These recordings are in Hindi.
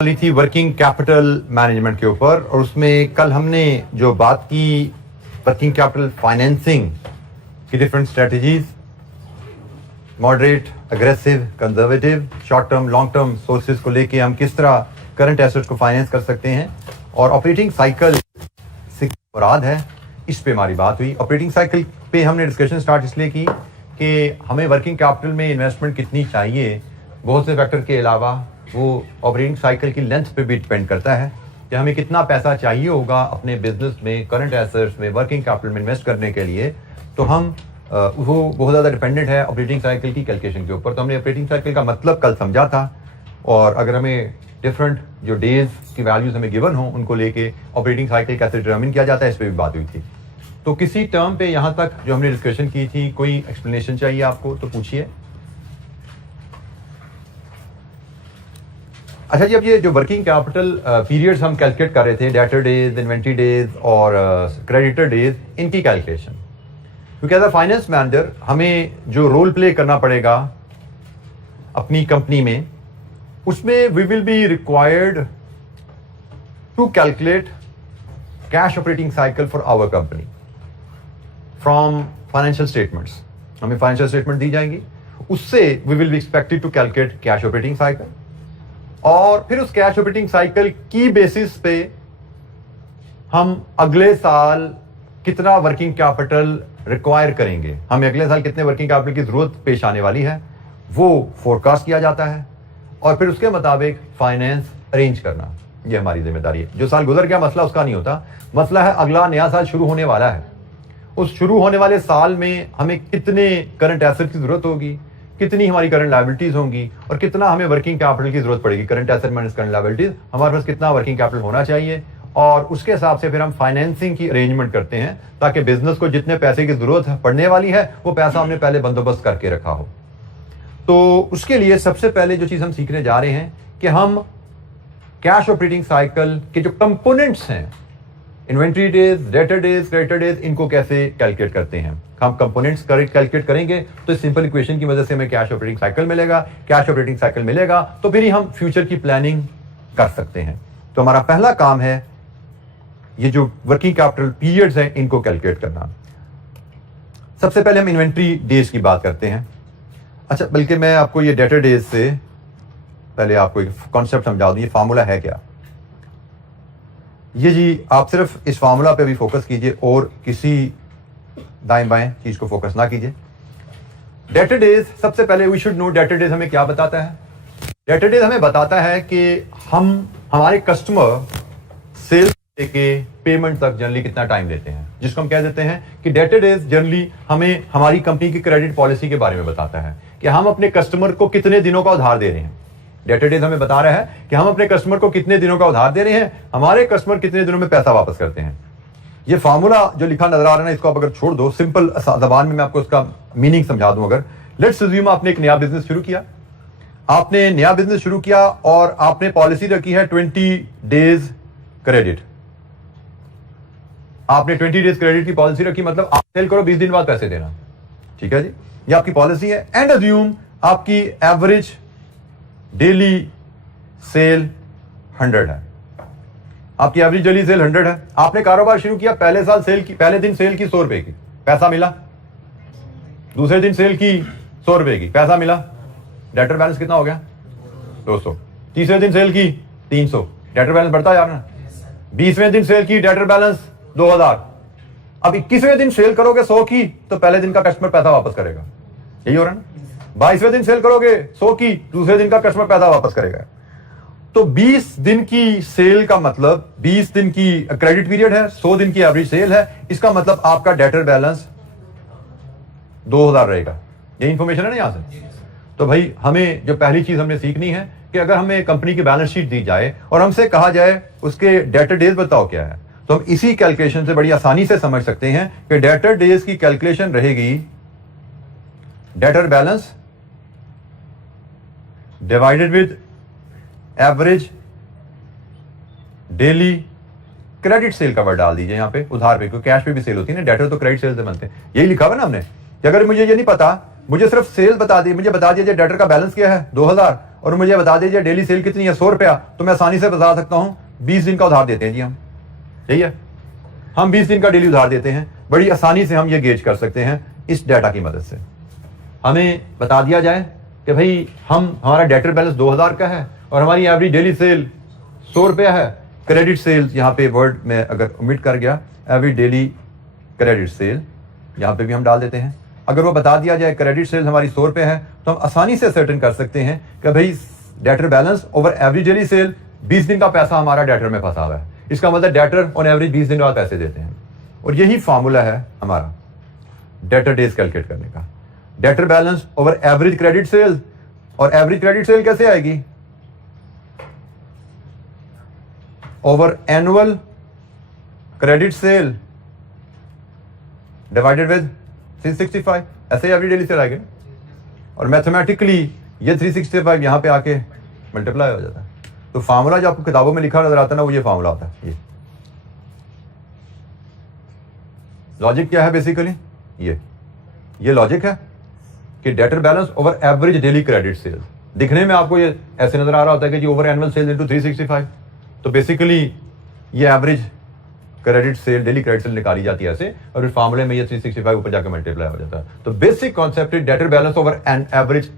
ली थी वर्किंग कैपिटल मैनेजमेंट के ऊपर, और उसमें कल हमने जो बात की वर्किंग कैपिटल फाइनेंसिंग की different strategies, moderate, aggressive, conservative, short term, long term sources को लेके हम किस तरह करंट एसेट्स को फाइनेंस कर सकते हैं, और ऑपरेटिंग साइकिल से मुराद है, इस पे हमारी बात हुई। ऑपरेटिंग साइकिल पे हमने डिस्कशन स्टार्ट इसलिए की कि हमें वर्किंग कैपिटल में इन्वेस्टमेंट कितनी चाहिए, बहुत से फैक्टर के अलावा वो ऑपरेटिंग साइकिल की लेंथ पे भी डिपेंड करता है कि हमें कितना पैसा चाहिए होगा अपने बिजनेस में, करंट एसेट्स में, वर्किंग कैपिटल में इन्वेस्ट करने के लिए। तो हम वो बहुत ज़्यादा डिपेंडेंट है ऑपरेटिंग साइकिल की कैलकुलेशन के ऊपर। तो हमने ऑपरेटिंग साइकिल का मतलब कल समझा था, और अगर हमें डिफरेंट जो डेज की वैल्यूज हमें गिवन हो उनको लेके ऑपरेटिंग साइकिल कैसे डिटरमिन किया जाता है, इस पर भी बात हुई थी। तो किसी टर्म पे यहाँ तक जो हमने डिस्कशन की थी, कोई एक्सप्लेनेशन चाहिए आपको तो पूछिए। अच्छा जी, अब ये जो वर्किंग कैपिटल पीरियड्स हम कैलकुलेट कर रहे थे, डेटर डेज, इन्वेंट्री डेज और क्रेडिटर डेज, इनकी कैलकुलेशन, क्योंकि एज अ फाइनेंस मैनेजर हमें जो रोल प्ले करना पड़ेगा अपनी कंपनी में, उसमें we will be required to calculate cash operating cycle for our company from financial statements. हमें फाइनेंशियल स्टेटमेंट दी जाएंगी, उससे we will be expected to calculate cash operating cycle, और फिर उस कैश ऑपरेटिंग साइकिल की बेसिस पे हम अगले साल कितना वर्किंग कैपिटल रिक्वायर करेंगे, हमें अगले साल कितने वर्किंग कैपिटल की जरूरत पेश आने वाली है, वो फोरकास्ट किया जाता है, और फिर उसके मुताबिक फाइनेंस अरेंज करना, ये हमारी जिम्मेदारी है। जो साल गुजर गया मसला उसका नहीं होता, मसला है अगला नया साल शुरू होने वाला है, उस शुरू होने वाले साल में हमें कितने करंट एसेट की जरूरत होगी, कितनी हमारी करंट लायबिलिटीज होंगी, और कितना हमें वर्किंग कैपिटल की जरूरत पड़ेगी, current asset minus current liabilities, हमारे पास कितना वर्किंग कैपिटल होना चाहिए, और उसके हिसाब से फिर हम फाइनेंसिंग की अरेंजमेंट करते हैं ताकि बिजनेस को जितने पैसे की जरूरत पड़ने वाली है वो पैसा हमने पहले बंदोबस्त करके रखा हो। तो उसके लिए सबसे पहले जो चीज हम सीखने जा रहे हैं कि हम कैश ऑपरेटिंग साइकिल के जो कंपोनेंट्स हैं, inventory days, debtor days, creditor days, इनको कैसे कैलकुलेट करते हैं। हम कंपोनेंट्स कैलकुलेट करेंगे तो इस सिंपल इक्वेशन की वजह से हमें कैश ऑपरेटिंग साइकिल मिलेगा, कैश ऑपरेटिंग साइकिल मिलेगा तो फिर ही हम फ्यूचर की प्लानिंग कर सकते हैं। तो हमारा पहला काम है ये जो वर्किंग कैपिटल पीरियड्स हैं इनको कैलकुलेट करना। सबसे पहले हम इन्वेंट्री डेज की बात करते हैं। अच्छा, बल्कि मैं आपको ये डेटर डेज से पहले आपको एक कॉन्सेप्ट समझा दूं, ये फार्मूला है क्या। ये जी, आप सिर्फ इस फार्मूला पे भी फोकस कीजिए और किसी दाएं बाएं चीज को फोकस ना कीजिए। डेटर डेज, सबसे पहले we should know debtor days हमें क्या बताता है। डेटर डेज हमें बताता है कि हम हमारे कस्टमर सेल्स के पेमेंट तक जनरली कितना टाइम लेते हैं, जिसको हम कह देते हैं कि डेटर डेज जनरली हमें हमारी कंपनी की क्रेडिट पॉलिसी के बारे में बताता है कि हम अपने कस्टमर को कितने दिनों का उधार दे रहे हैं। डेटर डेज हमें बता रहा है कि हम अपने कस्टमर को कितने दिनों का उधार दे रहे हैं, हमारे कस्टमर कितने दिनों में पैसा वापस करते हैं। ये फार्मूला जो लिखा नजर आ रहा है ना, इसको आप अगर छोड़ दो, सिंपल जबान में मैं आपको इसका मीनिंग समझा दूं। अगर लेट्स अज्यूम आपने एक नया बिजनेस शुरू किया, आपने नया बिजनेस शुरू किया और आपने पॉलिसी रखी है 20 डेज क्रेडिट। आपने 20 डेज क्रेडिट की पॉलिसी रखी, मतलब आप सेल करो 20 दिन बाद पैसे देना, ठीक है जी, ये आपकी पॉलिसी है। एंड अज्यूम आपकी एवरेज डेली सेल 100 है, आपकी एवरेज डेली सेल 100 है। आपने कारोबार शुरू किया, पहले साल सेल की, पहले दिन सेल की 100 रुपए की, पैसा मिला। दूसरे दिन सेल की 100 रुपए की, पैसा मिला। डेटर बैलेंस कितना हो गया? 200। तीसरे दिन सेल की 300, डेटर बैलेंस बढ़ता जा रहा है। 20वें दिन सेल की डेटर बैलेंस 2000। अब 21वें दिन सेल करोगे 100 की, तो पहले दिन का कस्टमर पैसा वापस करेगा, यही हो रहा है ना। 22वें दिन सेल करोगे 100 की, दूसरे दिन का कस्टमर पैसा वापस करेगा। तो 20 दिन की सेल का मतलब 20 दिन की क्रेडिट पीरियड है, 100 दिन की एवरेज सेल है, इसका मतलब आपका डेटर बैलेंस 2000 रहेगा। ये इंफॉर्मेशन है ना यहां से। तो भाई हमें जो पहली चीज हमने सीखनी है कि अगर हमें कंपनी की बैलेंस शीट दी जाए और हमसे कहा जाए उसके डेटर डेज बताओ क्या है, तो हम इसी कैलकुलेशन से बड़ी आसानी से समझ सकते हैं कि डेटर डेज की कैलकुलेशन रहेगी debtor balance divided with average daily credit sale का वर्ड डाल दीजिए यहां पे, उधार पे, क्योंकि कैश पे भी सेल होती है ना, डेटर तो क्रेडिट सेल से बनते हैं। यही लिखा हुआ ना हमने कि अगर मुझे ये नहीं पता, मुझे सिर्फ सेल बता दी, मुझे बता दिया डेटर का बैलेंस क्या है 2000, और मुझे बता दीजिए डेली सेल कितनी है, 100 रुपया, तो मैं आसानी से बता सकता हूँ 20 दिन का उधार देते हैं जी हम, यही है, हम 20 दिन का डेली उधार देते हैं। बड़ी आसानी से हम ये गेज कर सकते हैं इस डाटा की मदद से। हमें बता दिया जाए कि भाई हमारा डेटर बैलेंस 2000 का है और हमारी एवरेज डेली सेल 100 रुपया है। क्रेडिट सेल्स यहाँ पे वर्ड में अगर ओमिट कर गया, एवरेज डेली क्रेडिट सेल यहाँ पे भी हम डाल देते हैं। अगर वो बता दिया जाए क्रेडिट सेल हमारी 100 रुपये है, तो हम आसानी से सर्टेन कर सकते हैं कि भाई debtor balance over average daily cell, 20 दिन का पैसा हमारा डेटर में फंसा हुआ है। इसका मतलब डेटर ऑन एवरेज 20 दिन बाद पैसे देते हैं। और यही फॉर्मूला है हमारा डेटर डेज कैलकुलेट करने का। Debtor balance over average credit sale, और एवरेज क्रेडिट सेल कैसे आएगी, over annual credit sale divided with 365, ऐसे ही एवरेज डेली सेल आएगी। और मैथमेटिकली ये 365 यहां पे आके मल्टीप्लाई हो जाता है। तो फार्मूला जो आपको किताबों में लिखा नजर आता है ना, वो ये फार्मूला होता है। लॉजिक क्या है बेसिकली, ये लॉजिक है कि debtor balance over average daily credit sale. दिखने में आपको ये ऐसे नजर आ रहा होता है कि जी ओवर एनुअल सेल इनटू 365, तो बेसिकली ये average credit sale, daily credit sale निकाली जाती है ऐसे, और इस फार्मूले में ये 365 ऊपर जाकर मल्टीप्लाई हो जाता है। तो बेसिक कॉन्सेप्ट है debtor balance over an average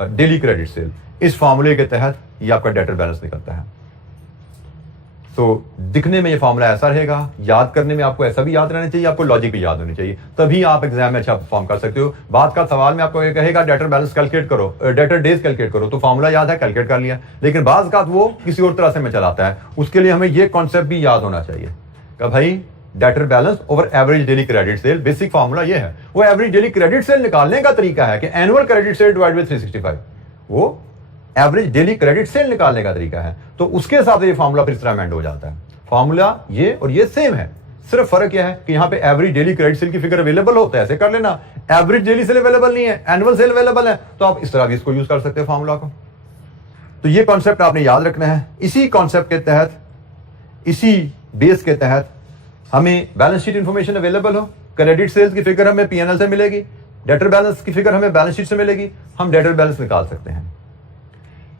daily credit sale. इस फार्मूले के तहत ये आपका डेटर बैलेंस निकलता है। तो दिखने में ये फार्मूला ऐसा रहेगा, याद करने में आपको ऐसा भी याद रहना चाहिए, आपको लॉजिक भी याद होनी चाहिए, तभी आप एग्जाम में अच्छा परफॉर्म कर सकते हो। बात का सवाल में आपको ये कहेगा डेटर बैलेंस कैलकुलेट करो, डेटर डेज कैलकुलेट करो, तो फार्मूला याद है, कैलकुलेट कर लिया, लेकिन बात का वो किसी और तरह से में चलाता है। उसके लिए हमें ये कॉन्सेप्ट भी याद होना चाहिए कि भाई debtor balance over average daily credit sale, basic formula ये है। वो एवरेज डेली क्रेडिट सेल निकालने का तरीका है कि annual credit sale divide with 365, वो एवरेज डेली क्रेडिट सेल निकालने का तरीका है। तो उसके हिसाब से ये फार्मूला फिर इस तरह अमेंड हो जाता है। फार्मूला ये और ये सेम है, सिर्फ फर्क यह है कि यहाँ पे एवरेज डेली क्रेडिट सेल की फिगर अवेलेबल होता है, ऐसे कर लेना। एवरेज डेली सेल अवेलेबल नहीं है, एनुअल सेल अवेलेबल है, तो आप इस तरह भी इसको यूज कर सकते हैं फार्मूला को। तो ये कॉन्सेप्ट आपने याद रखना है। इसी कॉन्सेप्ट के तहत, इसी बेस के तहत हमें बैलेंस शीट इंफॉर्मेशन अवेलेबल हो, क्रेडिट सेल्स की फिगर हमें पीएनएल से मिलेगी, डेटर बैलेंस की फिगर हमें बैलेंस शीट से मिलेगी, हम डेटर बैलेंस निकाल सकते हैं।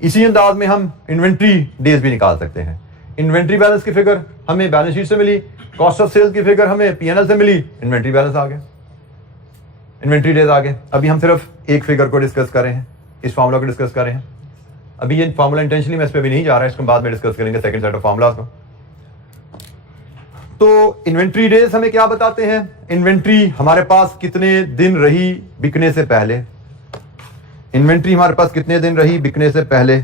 इसी अंदाज में हम इन्वेंट्री डेज भी निकाल सकते हैं। इन्वेंट्री बैलेंस की फिगर हमें बैलेंस शीट से मिली, कॉस्ट ऑफ सेल्स की फिगर हमें पीएनएल से मिली, इन्वेंट्री बैलेंस आ गया, इन्वेंट्री डेज आ गए। अभी हम सिर्फ एक फिगर को डिस्कस कर रहे हैं, इस फार्मूला को डिस्कस कर रहे हैं। अभी ये फार्मूला इंटेंशनली मैं इस पे भी नहीं जा रहा है, इसको बाद में डिस्कस करेंगे सेकंड सेट ऑफ फार्मूला को। तो इन्वेंट्री डेज हमें क्या बताते हैं, इन्वेंट्री हमारे पास कितने दिन रही बिकने से पहले, इन्वेंट्री हमारे पास कितने दिन रही बिकने से पहले।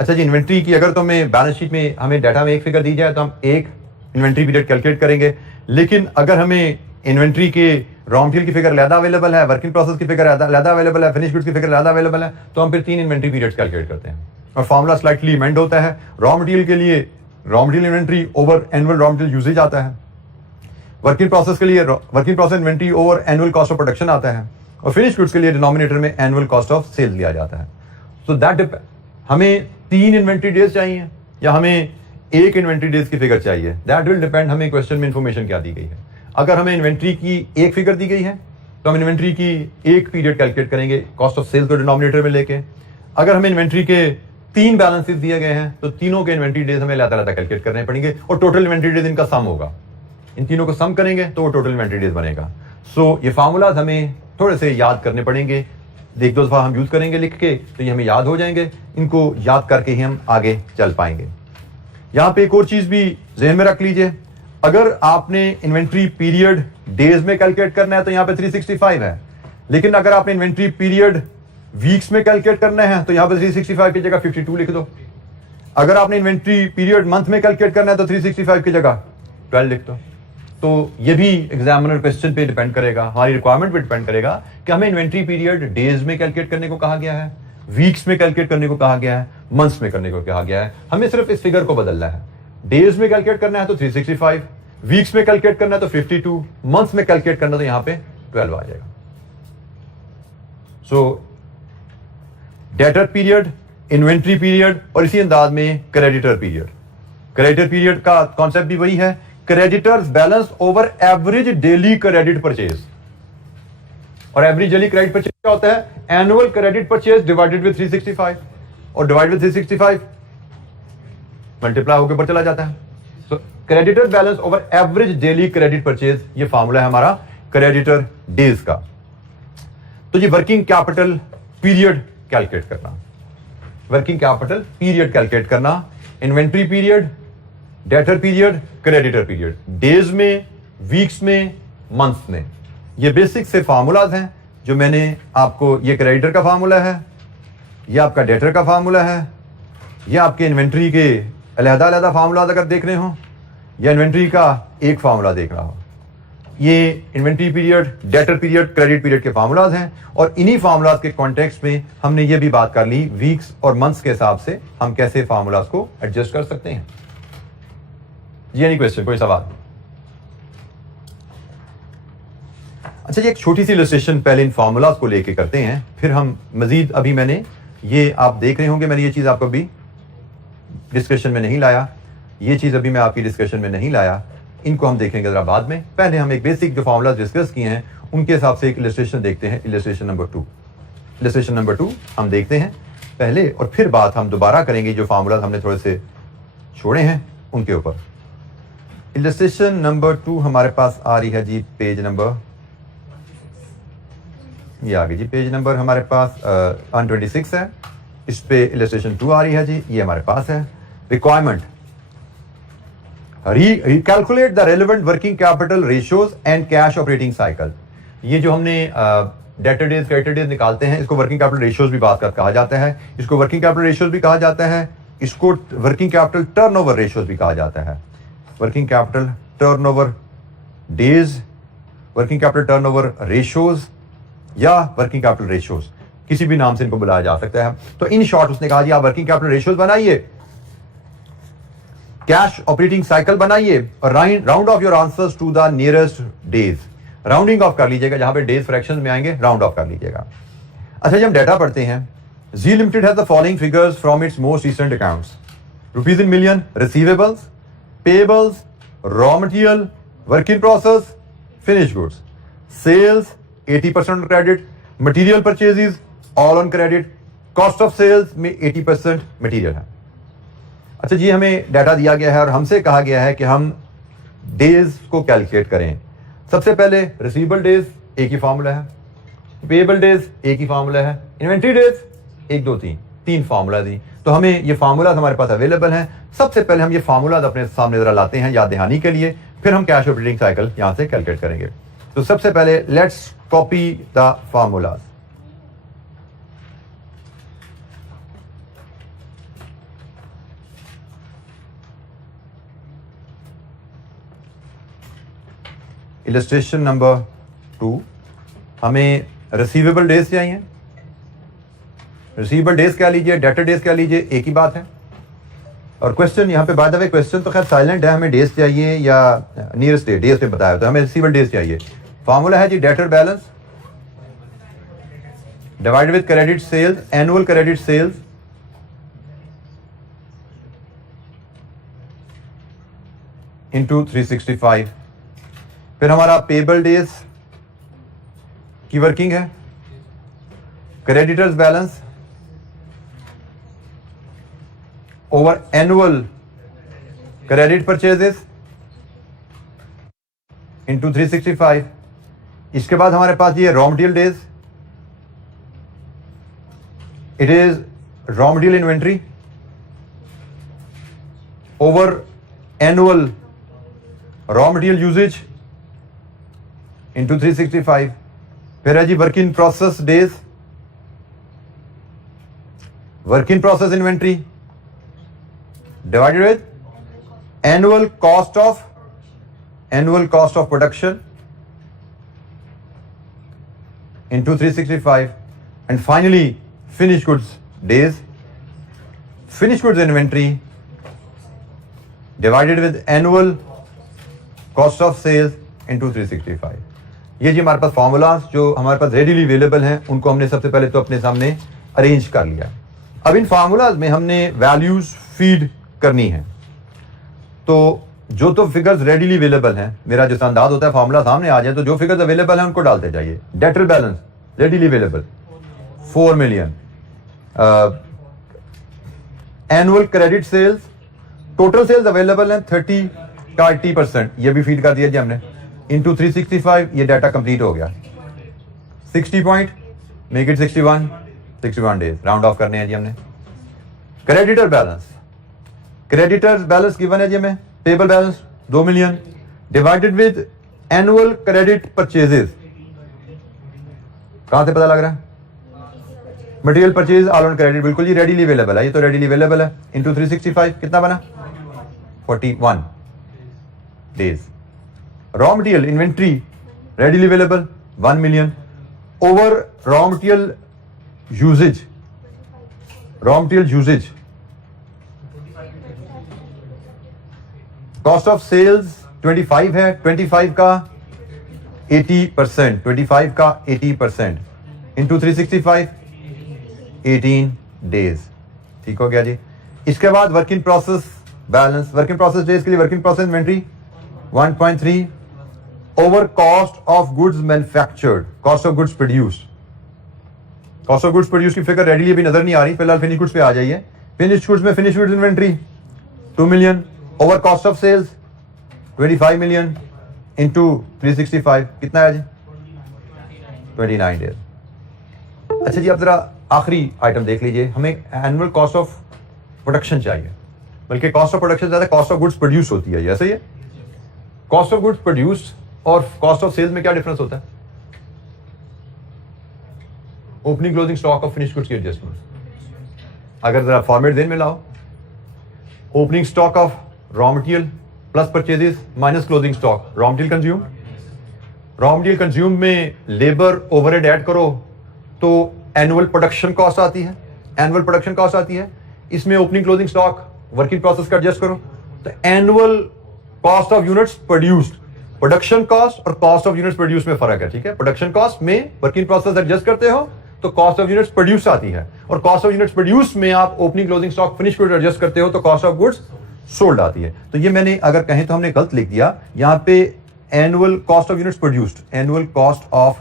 अच्छा जी, इन्वेंट्री की अगर तो हमें बैलेंस शीट में हमें डाटा में एक फिगर दी जाए तो हम एक इन्वेंट्री पीरियड कैलकुलेट करेंगे, लेकिन अगर हमें इन्वेंट्री के रॉ मटेरियल की फिगर ज़्यादा अवेलेबल है, वर्किंग प्रोसेस की फिगर ज़्यादा अवेलेबल है, फिनिश गुड्स की फिगर ज़्यादा अवेलेबल है, तो हम फिर 3 इन्वेंट्री पीरियड्स कैलकुलेट करते हैं और फॉर्मूला स्लाइटली अमेंड होता है। रॉ मटेरियल के लिए raw material inventory over annual raw material usage आता है, वर्किंग प्रोसेस के लिए working process inventory over annual cost of production आता है, और फिनिश गुड्स के लिए डिनोमिनेटर में एनुअल कॉस्ट ऑफ सेल लिया जाता है। सो दैट हमें 3 इन्वेंट्री डेज चाहिए या हमें 1 इन्वेंट्री डेज की फिगर चाहिए, दैट विल डिपेंड हमें क्वेश्चन में इंफॉर्मेशन क्या दी गई है। अगर हमें इन्वेंट्री की एक फिगर दी गई है तो हम इन्वेंट्री की एक पीरियड कैलकुलेट करेंगे कॉस्ट ऑफ सेल्स को डिनोमिनेटर में लेके। अगर हमें इन्वेंट्री के 3 बैलेंसेस दिए गए हैं तो तीनों के इन्वेंट्री डेज हमें अलग-अलग कैलकुलेट करने पड़ेंगे और टोटल इन्वेंट्री डेज इनका सम होगा। इन तीनों को सम करेंगे तो वो टोटल इन्वेंट्री डेज बनेगा। सो ये फार्मूलाज हमें थोड़े से याद करने पड़ेंगे, 1-2 दफा हम यूज करेंगे लिख के, तो ये हमें याद हो जाएंगे। इनको याद करके ही हम आगे चल पाएंगे। यहां पे एक और चीज भी ज़हन में रख लीजिए, अगर आपने इन्वेंट्री पीरियड डेज में कैलकुलेट करना है तो यहां पे 365 है, लेकिन अगर आपने इन्वेंट्री पीरियड वीक्स में कैलकुलेट करना है तो यहां पे 365 की जगह 52 लिख दो। अगर आपने इन्वेंट्री पीरियड मंथ में कैलकुलेट करना है तो 365 की जगह 12 लिख दो। तो ये भी एग्जामिनर क्वेश्चन पे डिपेंड करेगा, हमारी रिक्वायरमेंट पे डिपेंड करेगा कि हमें इन्वेंट्री पीरियड डेज में कैलकुलेट करने को कहा गया है वीक्स में कैलकुलेट करने को कहा गया है, मंथ्स में करने को कहा गया है। हमें सिर्फ इस फिगर को बदलना है। डेज में कैलकुलेट करना है तो 365, वीक्स में कैलकुलेट करना है तो 52, मंथ्स में कैलकुलेट करना तो यहां पे 12 आ जाएगा। सो डेटर पीरियड, इन्वेंट्री पीरियड और इसी अंदाज में क्रेडिटर पीरियड। क्रेडिटर पीरियड का कॉन्सेप्ट भी वही है, creditors balance over average daily credit purchase. और एवरेज डेली क्रेडिट परचेज क्या होता है? Annual credit purchase divided with 365, और डिवाइड विद 365 मल्टीप्लाई होकर ऊपर चला जाता है। So creditor balance over average daily credit purchase, ये फॉर्मूला है हमारा क्रेडिटर डेज का। तो ये वर्किंग कैपिटल पीरियड कैलकुलेट करना, वर्किंग कैपिटल पीरियड कैलकुलेट करना, inventory period, debtor period, creditor period, days में, वीक्स में, मंथ्स में। ये बेसिक से फार्मूलाज हैं जो मैंने आपको, ये क्रेडिटर का फार्मूला है, ये आपका डेटर का फार्मूला है, ये आपके इन्वेंट्री के अलग-अलग फार्मूलाज अगर देख रहे हो, या इन्वेंट्री का एक फार्मूला देख रहा हो। ये inventory period, debtor period, credit period के फार्मूलाज हैं, और इन्हीं फार्मूलाज के कॉन्टेक्स्ट में हमने ये भी बात कर ली वीक्स और मंथ्स के हिसाब से हम कैसे फार्मूलाज को एडजस्ट कर सकते हैं। जी एनी क्वेश्चन, कोई सवाल? अच्छा, ये एक छोटी सी इलस्ट्रेशन पहले इन फार्मूलाज को लेके करते हैं, फिर हम मजीद, अभी मैंने ये आप देख रहे होंगे, मैंने ये चीज आपको अभी डिस्कशन में नहीं लाया, ये चीज अभी मैं आपकी डिस्कशन में नहीं लाया, इनको हम देखेंगे जरा बाद में। पहले हम एक बेसिक जो फार्मूलाज डिस्कस किए हैं उनके हिसाब से एक इलस्ट्रेशन देखते हैं, इलस्ट्रेशन नंबर 2। इलस्ट्रेशन नंबर 2 हम देखते हैं पहले, और फिर बात हम दोबारा करेंगे जो फार्मूलाज हमने थोड़े से छोड़े हैं उनके ऊपर। इलस्ट्रेशन नंबर 2 हमारे पास आ रही है जी, पेज नंबर, ये आ गई जी, पेज नंबर हमारे पास 126 है, इस पे इलस्ट्रेशन 2 आ रही है जी, ये हमारे पास है। Requirement, recalculate the relevant working capital ratios and cash operating cycle। ये जो हमने डेटर डेज, क्रेडिटर डेज निकालते हैं, इसको वर्किंग कैपिटल रेशियोज भी बात कर कहा जाता है, इसको वर्किंग कैपिटल रेशियोज भी कहा जाता है, इसको वर्किंग कैपिटल टर्नओवर रेशियोज भी कहा जाता है। Working capital turnover days, working capital turnover ratios या वर्किंग कैपिटल रेशियोज, किसी भी नाम से इनको बुलाया जा सकता है। तो इन शॉर्ट उसने कहा जी आप वर्किंग कैपिटल रेशियोज बनाइए, कैश ऑपरेटिंग साइकिल बनाइए, और round off your answers to the nearest days. Rounding off कर लीजिएगा, जहां पे डेज फ्रैक्शन में आएंगे राउंड ऑफ कर लीजिएगा। अच्छा जी, हम डेटा पढ़ते हैं। G limited has the following figures from its most recent accounts, rupees in million, receivables, payables, raw material, work in process, finish goods, sales 80% credit, material purchases all on credit, cost of sales में 80% मटेरियल है। अच्छा जी, हमें डाटा दिया गया है और हमसे कहा गया है कि हम डेज को कैलकुलेट करें। सबसे पहले रिसीवेबल डेज एक ही फार्मूला है, पेएबल डेज एक ही फार्मूला है, इन्वेंट्री डेज 1 2 3 3 फार्मूला दी। तो हमें ये फार्मूला हमारे पास अवेलेबल हैं। सबसे पहले हम ये फार्मूला अपने सामने जरा लाते हैं याद दहानी के लिए, फिर हम कैश ऑपरेटिंग साइकिल यहां से कैलकुलेट करेंगे। तो सबसे पहले let's copy the formulas. Illustration number 2, हमें रिसीवेबल डेज चाहिए। रिसीवेबल डेज क्या लीजिए, डेटर डेज क्या लीजिए, एक ही बात है। और क्वेश्चन यहाँ पे बाय द वे क्वेश्चन तो खैर साइलेंट है, हमें डेज चाहिए या नियरेस्ट डे, डेज पे बताया तो हमें रिसीवेबल डेज चाहिए। फॉर्मूला है जी debtor balance divided with credit sales, annual credit sales into 365। फिर हमारा पेबल डेज की वर्किंग है, creditors balance over annual credit purchases into 365। इसके बाद हमारे पास ये raw material days, it is raw material inventory over annual raw material usages into 365। फिर है जी work in process days, work in process inventory divided with annual cost of production into 365। And finally finished goods days, finished goods inventory divided with annual cost of sales into 365. ये जी हमारे पास फॉर्मूलाज जो हमारे पास रेडीली अवेलेबल हैं उनको हमने सबसे पहले तो अपने सामने अरेंज कर लिया। अब इन फार्मूलाज में हमने वैल्यूज फीड करनी है। तो जो तो फिगर्स रेडीली अवेलेबल हैं, मेरा जैसा अंदाज होता है फॉर्मूला सामने आ जाए तो जो फिगर्स अवेलेबल हैं उनको डालते जाइए। Debtor balance readily available 4 million, annual credit sales, total sales available हैं 30 का 80%, ये भी फीड कर दिया जी हमने इंटू 365। ये डाटा कंप्लीट हो गया। 60 point make it 61 days, round of करने हैं जी हमने। Creditor balance, creditors balance given है जी हमें, payable balance 2 million divided with annual credit purchases. कहां से पता लग रहा है? Material purchase all on credit, बिल्कुल जी रेडीली अवेलेबल है, ये तो रेडीली अवेलेबल है। इंटू 365 कितना बना? 41 days. Raw material inventory readily available 1 million over raw material usage, raw material usage cost of sales 25 है, 25 का 80%, 25 का 80% इंटू 365 18 डेज। ठीक हो गया जी। इसके बाद work in process balance, work in process days के लिए work in process inventory 1.3 over cost of goods manufactured, cost of goods produced. Cost of goods produce की फिगर रेडीली अभी नजर नहीं आ रही, फिलहाल फिनिश गुड्स पे आ जाइए। फिनिश गुड्स में finish goods inventory 2 million over cost of sales 25 million into 365 कितना है जी? 29 डेज। अच्छा जी, अब जरा आखिरी आइटम देख लीजिए। हमें एनुअल कॉस्ट ऑफ प्रोडक्शन चाहिए, बल्कि कॉस्ट ऑफ प्रोडक्शन ज्यादा कॉस्ट ऑफ गुड्स प्रोड्यूस होती है, ऐसे ही है। कॉस्ट ऑफ गुड्स प्रोड्यूस और कॉस्ट ऑफ सेल्स में क्या डिफरेंस होता है? Opening closing stock of finish goods की एडजस्टमेंट। अगर जरा फॉर्मेट देन में लाओ, opening stock of raw material plus purchases minus closing stock raw material consume. Raw material consume में लेबर ओवरहेड ऐड करो तो एनुअल प्रोडक्शन कॉस्ट आती है, एनुअल प्रोडक्शन कॉस्ट आती है। इसमें opening closing stock work in process का एडजस्ट करो तो annual cost of units produced, production cost और कॉस्ट ऑफ यूनिट्स प्रोड्यूस में फर्क है। ठीक है, प्रोडक्शन कॉस्ट में वर्क इन प्रोसेस एडजस्ट करते हो तो कॉस्ट ऑफ यूनिट्स प्रोड्यूस आती है, और कॉस्ट ऑफ यूनिट्स प्रोड्यूस में आप opening closing stock finish goods adjust करते हो तो कॉस्ट ऑफ गुड्स सोल्ड आती है। तो ये मैंने अगर कहें तो हमने गलत लिख दिया यहां पे annual cost of units produced, annual cost of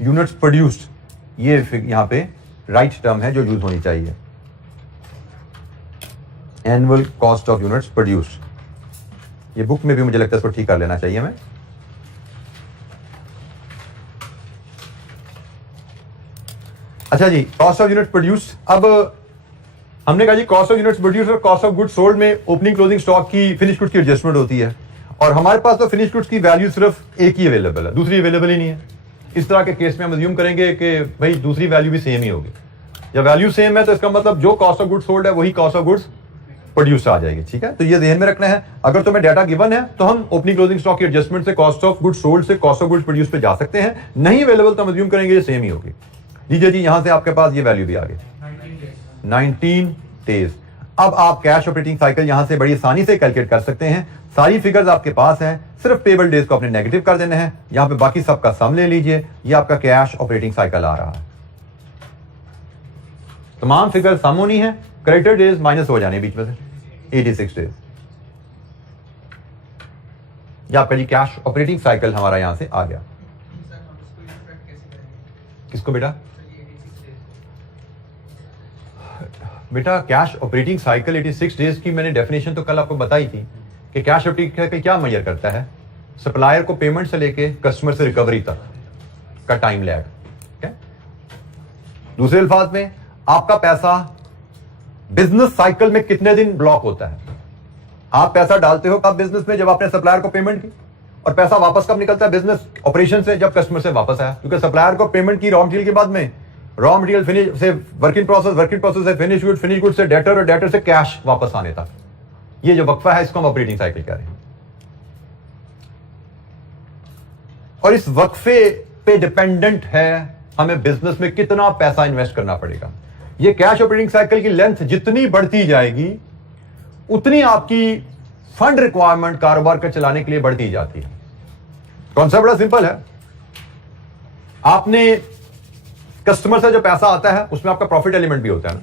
units produced, ये यहां पे राइट टर्म है जो यूज होनी चाहिए, annual cost of units produced. ये बुक में भी मुझे लगता है इसको ठीक कर लेना चाहिए हमें। अच्छा जी, कॉस्ट ऑफ यूनिट प्रोड्यूस। अब हमने कहा जी कॉस्ट ऑफ यूनिट्स प्रोड्यूस और कॉस्ट ऑफ गुड्स सोल्ड में ओपनिंग क्लोजिंग स्टॉक की फिनिश गुड्स की एडजस्टमेंट होती है, और हमारे पास तो फिनिश गुड्स की वैल्यू सिर्फ एक ही अवेलेबल है, दूसरी अवेलेबल ही नहीं है। इस तरह के केस में हम अज्यूम करेंगे कि भाई दूसरी वैल्यू भी सेम ही होगी। जब वैल्यू सेम है तो इसका मतलब जो कॉस्ट ऑफ गुड्स सोल्ड है वही कॉस्ट ऑफ गुड्स प्रोड्यूस आ जाएगी। ठीक है, तो ये ध्यान में रखना है। अगर तुम्हें डाटा गिवन है तो हम ओपनिंग क्लोजिंग स्टॉक की एडजस्टमेंट से कॉस्ट ऑफ गुड्स सोल्ड से कॉस्ट ऑफ गुड्स प्रोड्यूस पे जा सकते हैं, नहीं अवेलेबल तो हम अज्यूम करेंगे ये सेम ही होगी। लीजिए जी, यहां से आपके पास ये वैल्यू भी आ गई 19 डेज। अब आप कैश ऑपरेटिंग साइकिल यहां से बड़ी आसानी से कैलकुलेट कर सकते हैं। सारी फिगर्स आपके पास हैं, सिर्फ पेबल डेज को आपने नेगेटिव कर देना है। यहां पे बाकी सबका सम ले लीजिए, ये आपका कैश ऑपरेटिंग साइकिल आ रहा है। तमाम फिगर सम होनी है, क्रेडिटर डेज माइनस हो जाने बीच में से 86 डेज। यह आपका जी कैश ऑपरेटिंग साइकिल हमारा यहां से आ गया। किसको बेटा? बेटा कैश ऑपरेटिंग साइकिल 86 डेज की मैंने डेफिनेशन तो कल आपको बताई थी कि कैश ऑपरेटिंग साइकिल क्या मेजर करता है? सप्लायर को पेमेंट से लेके कस्टमर से रिकवरी तक का टाइम लैग। दूसरे अल्फाज में आपका पैसा बिजनेस साइकिल में कितने दिन ब्लॉक होता है। आप पैसा डालते हो कब बिजनेस में? जब आपने सप्लायर को पेमेंट की, और पैसा वापस कब निकलता है बिजनेस ऑपरेशन से? जब कस्टमर से वापस आया, क्योंकि सप्लायर को पेमेंट की रॉ मटेरियल के बाद में, रॉ मटेरियल फिनिश से वर्क इन प्रोसेस से फिनिश गुड से डेटर, और डेटर से कैश वापस आने तक, ये जो वक्फा है इसको हम ऑपरेटिंग साइकिल कह रहे हैं। और इस वक्फे पे डिपेंडेंट है हमें बिजनेस में कितना पैसा इन्वेस्ट करना पड़ेगा। ये कैश ऑपरेटिंग साइकिल की लेंथ जितनी बढ़ती जाएगी उतनी आपकी फंड रिक्वायरमेंट कारोबार को चलाने के लिए बढ़ती जाती है। कॉन्सेप्ट बड़ा सिंपल है। आपने कस्टमर से जो पैसा आता है उसमें आपका प्रॉफिट एलिमेंट भी होता है ना।